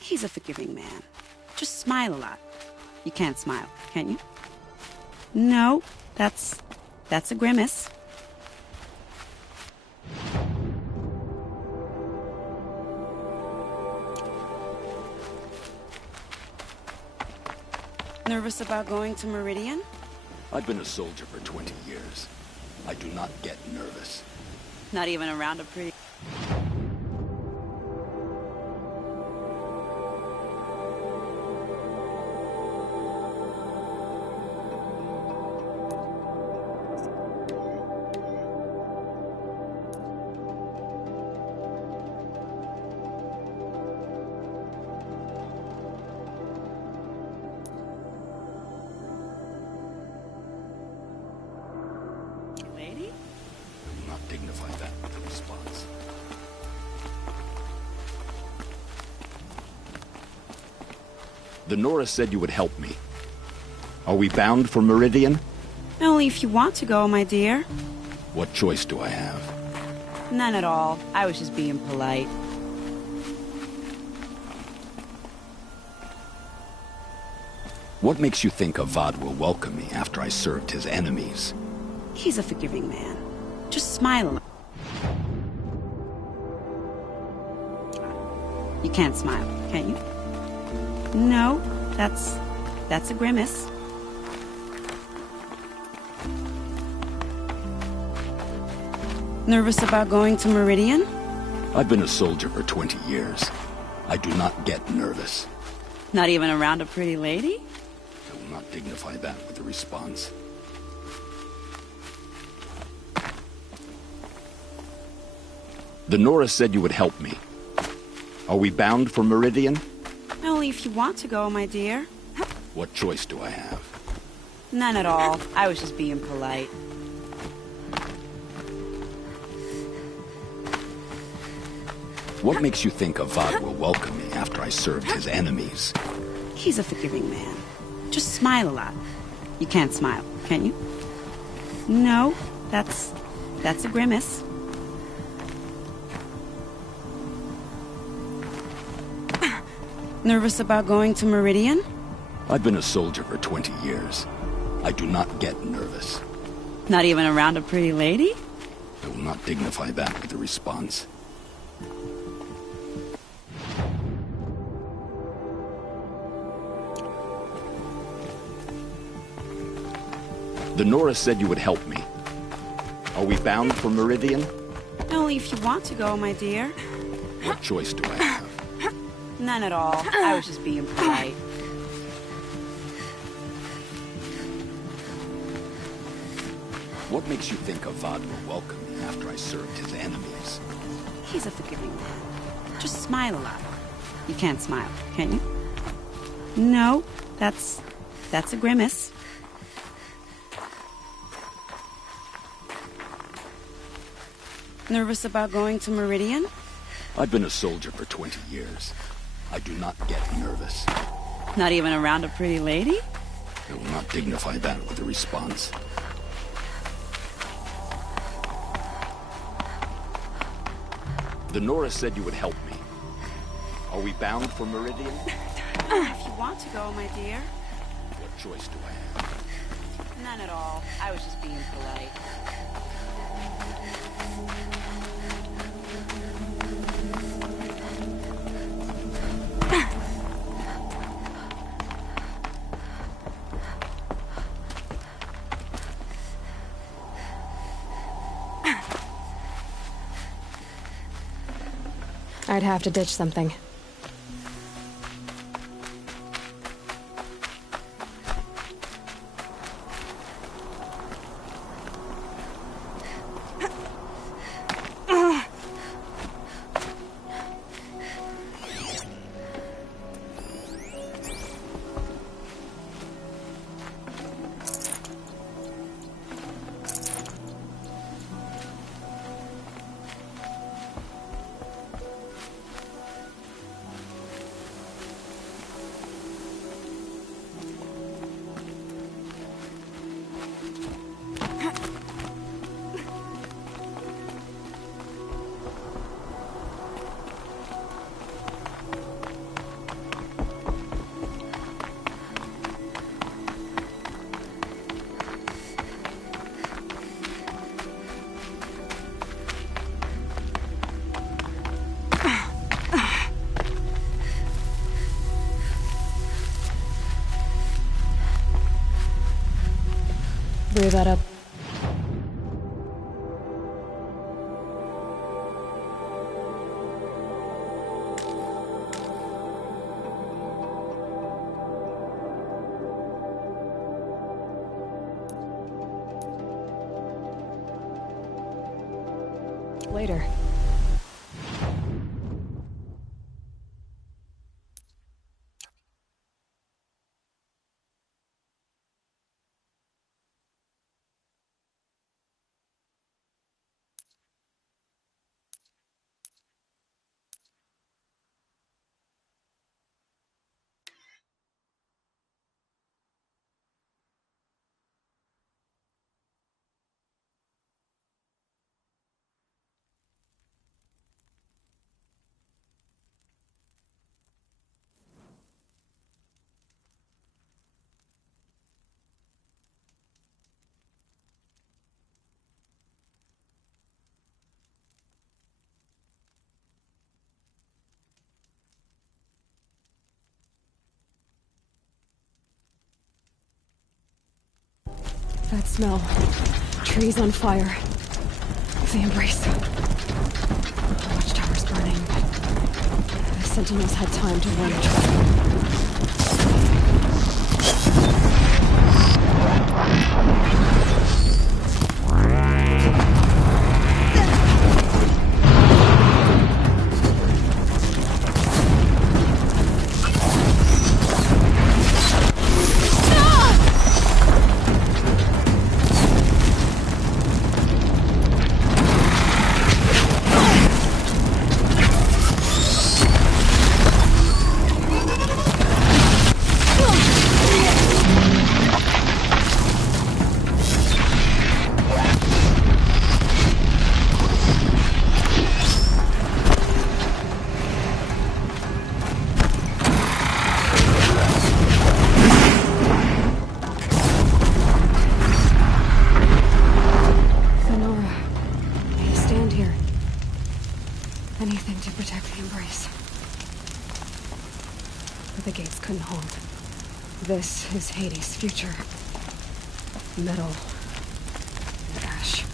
He's a forgiving man. Just smile a lot. You can't smile, can you? No, that's a grimace. Nervous about going to Meridian? I've been a soldier for 20 years. I do not get nervous. Not even around a pretty... Dignify that with a response. The Nora said you would help me. Are we bound for Meridian? Only if you want to go, my dear. What choice do I have? None at all. I was just being polite. What makes you think Avad will welcome me after I served his enemies? He's a forgiving man. Just smile a lot. You can't smile, can you? No, that's a grimace. Nervous about going to Meridian? I've been a soldier for 20 years. I do not get nervous. Not even around a pretty lady? I will not dignify that with a response. The Nora said you would help me. Are we bound for Meridian? Only if you want to go, my dear. What choice do I have? None at all. I was just being polite. What makes you think Avad will welcome me after I served his enemies? He's a forgiving man. Just smile a lot. You can't smile, can you? No, that's a grimace. Nervous about going to Meridian? I've been a soldier for 20 years. I do not get nervous. Not even around a pretty lady? I will not dignify that with a response. The Nora said you would help me. Are we bound for Meridian? Only if you want to go, my dear. What choice do I have? None at all. I was just being polite. What makes you think Avad will welcome me after I served his enemies? He's a forgiving man. Just smile a lot. You can't smile, can you? No, that's a grimace. Nervous about going to Meridian? I've been a soldier for 20 years. I do not get nervous. Not even around a pretty lady? I will not dignify that with a response. The Nora said you would help me. Are we bound for Meridian? If you want to go, my dear. What choice do I have? None at all. I was just being polite. I'd have to ditch something. Breathe that up. Later. That smell. Trees on fire. The embrace. The watchtower's burning. The sentinels had time to run. embrace. But the gates couldn't hold. This is Hades' future. Metal. And ash.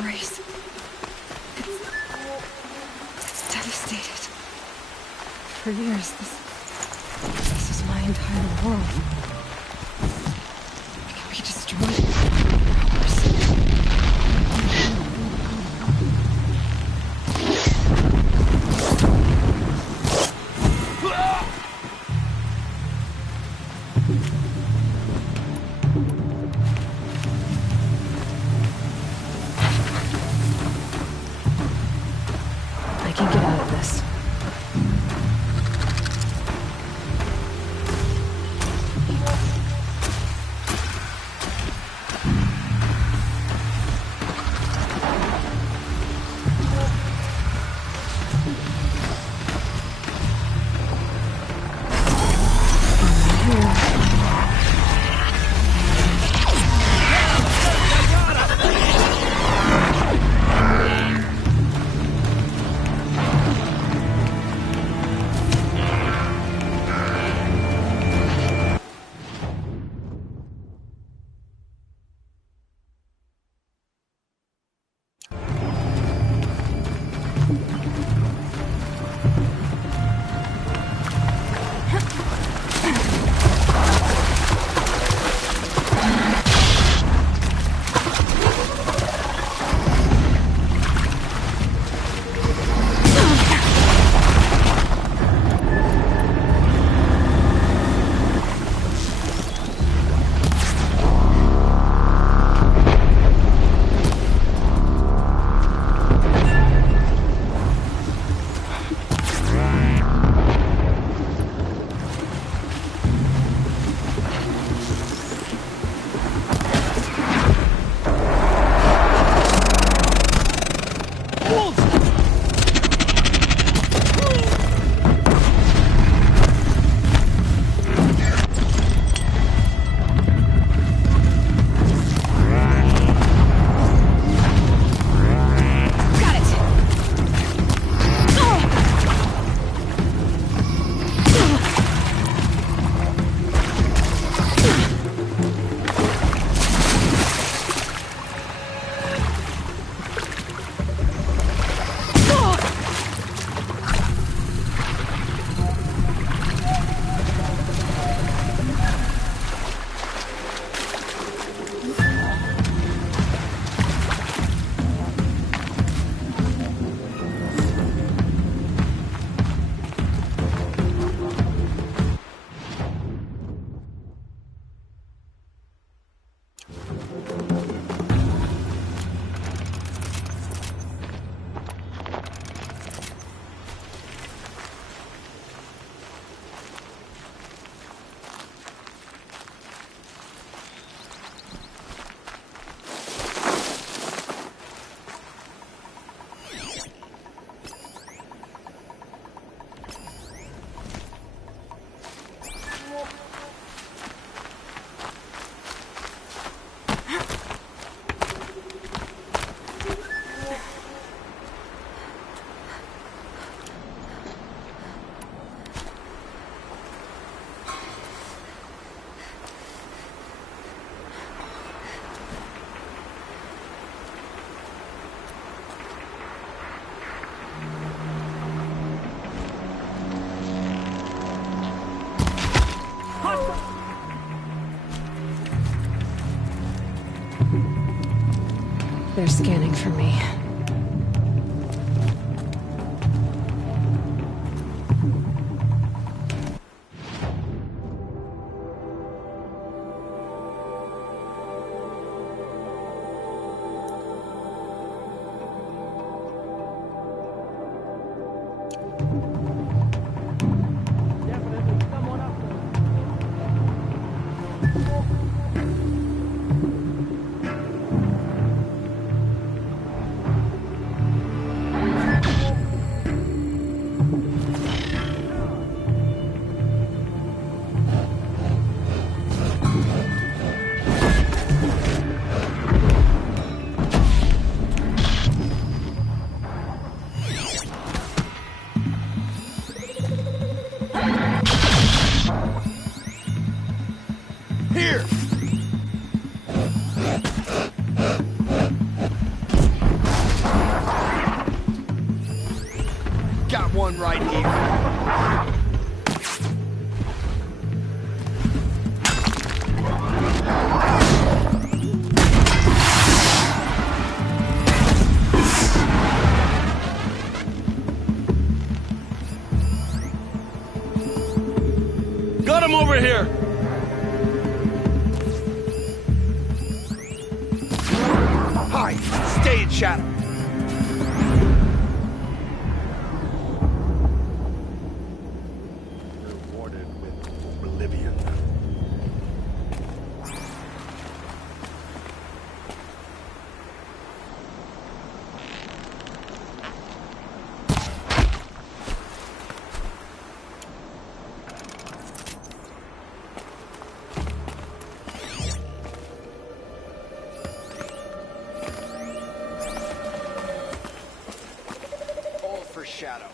race. It's devastated. For years, this is my entire world. It can be destroyed in hours. I can get out of this. They're scanning for me. downright evil. Got him over here! Hi, stay in shadow. Rewarded with oblivion. All for shadow.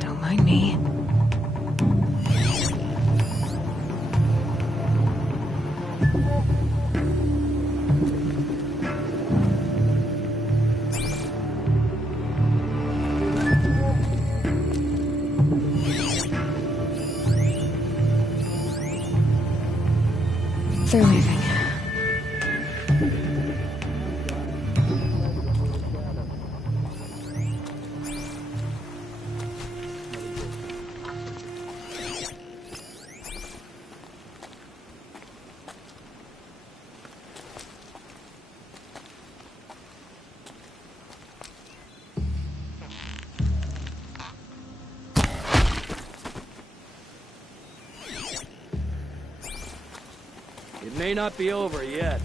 Don't mind me. They're leaving. It may not be over yet.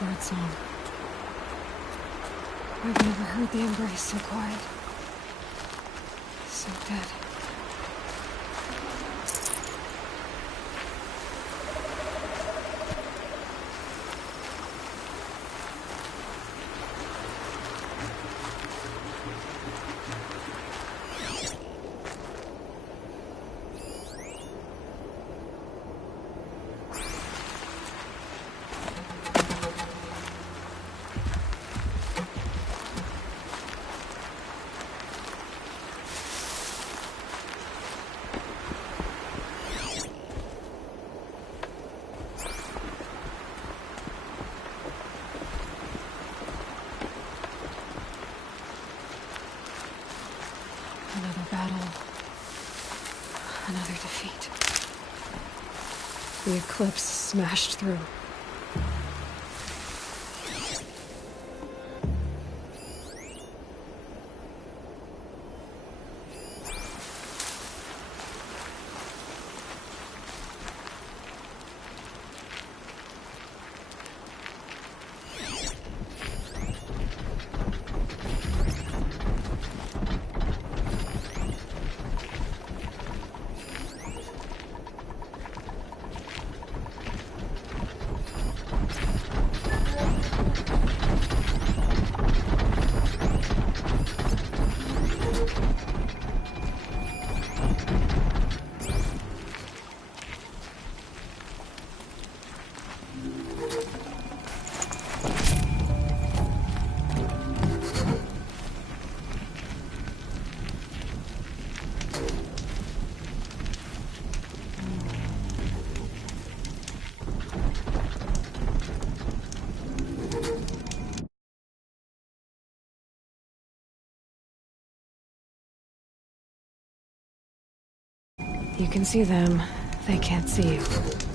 Bird song. I've never heard the embrace so quiet. So dead. Another battle. Another defeat. The eclipse smashed through. You can see them. They can't see you.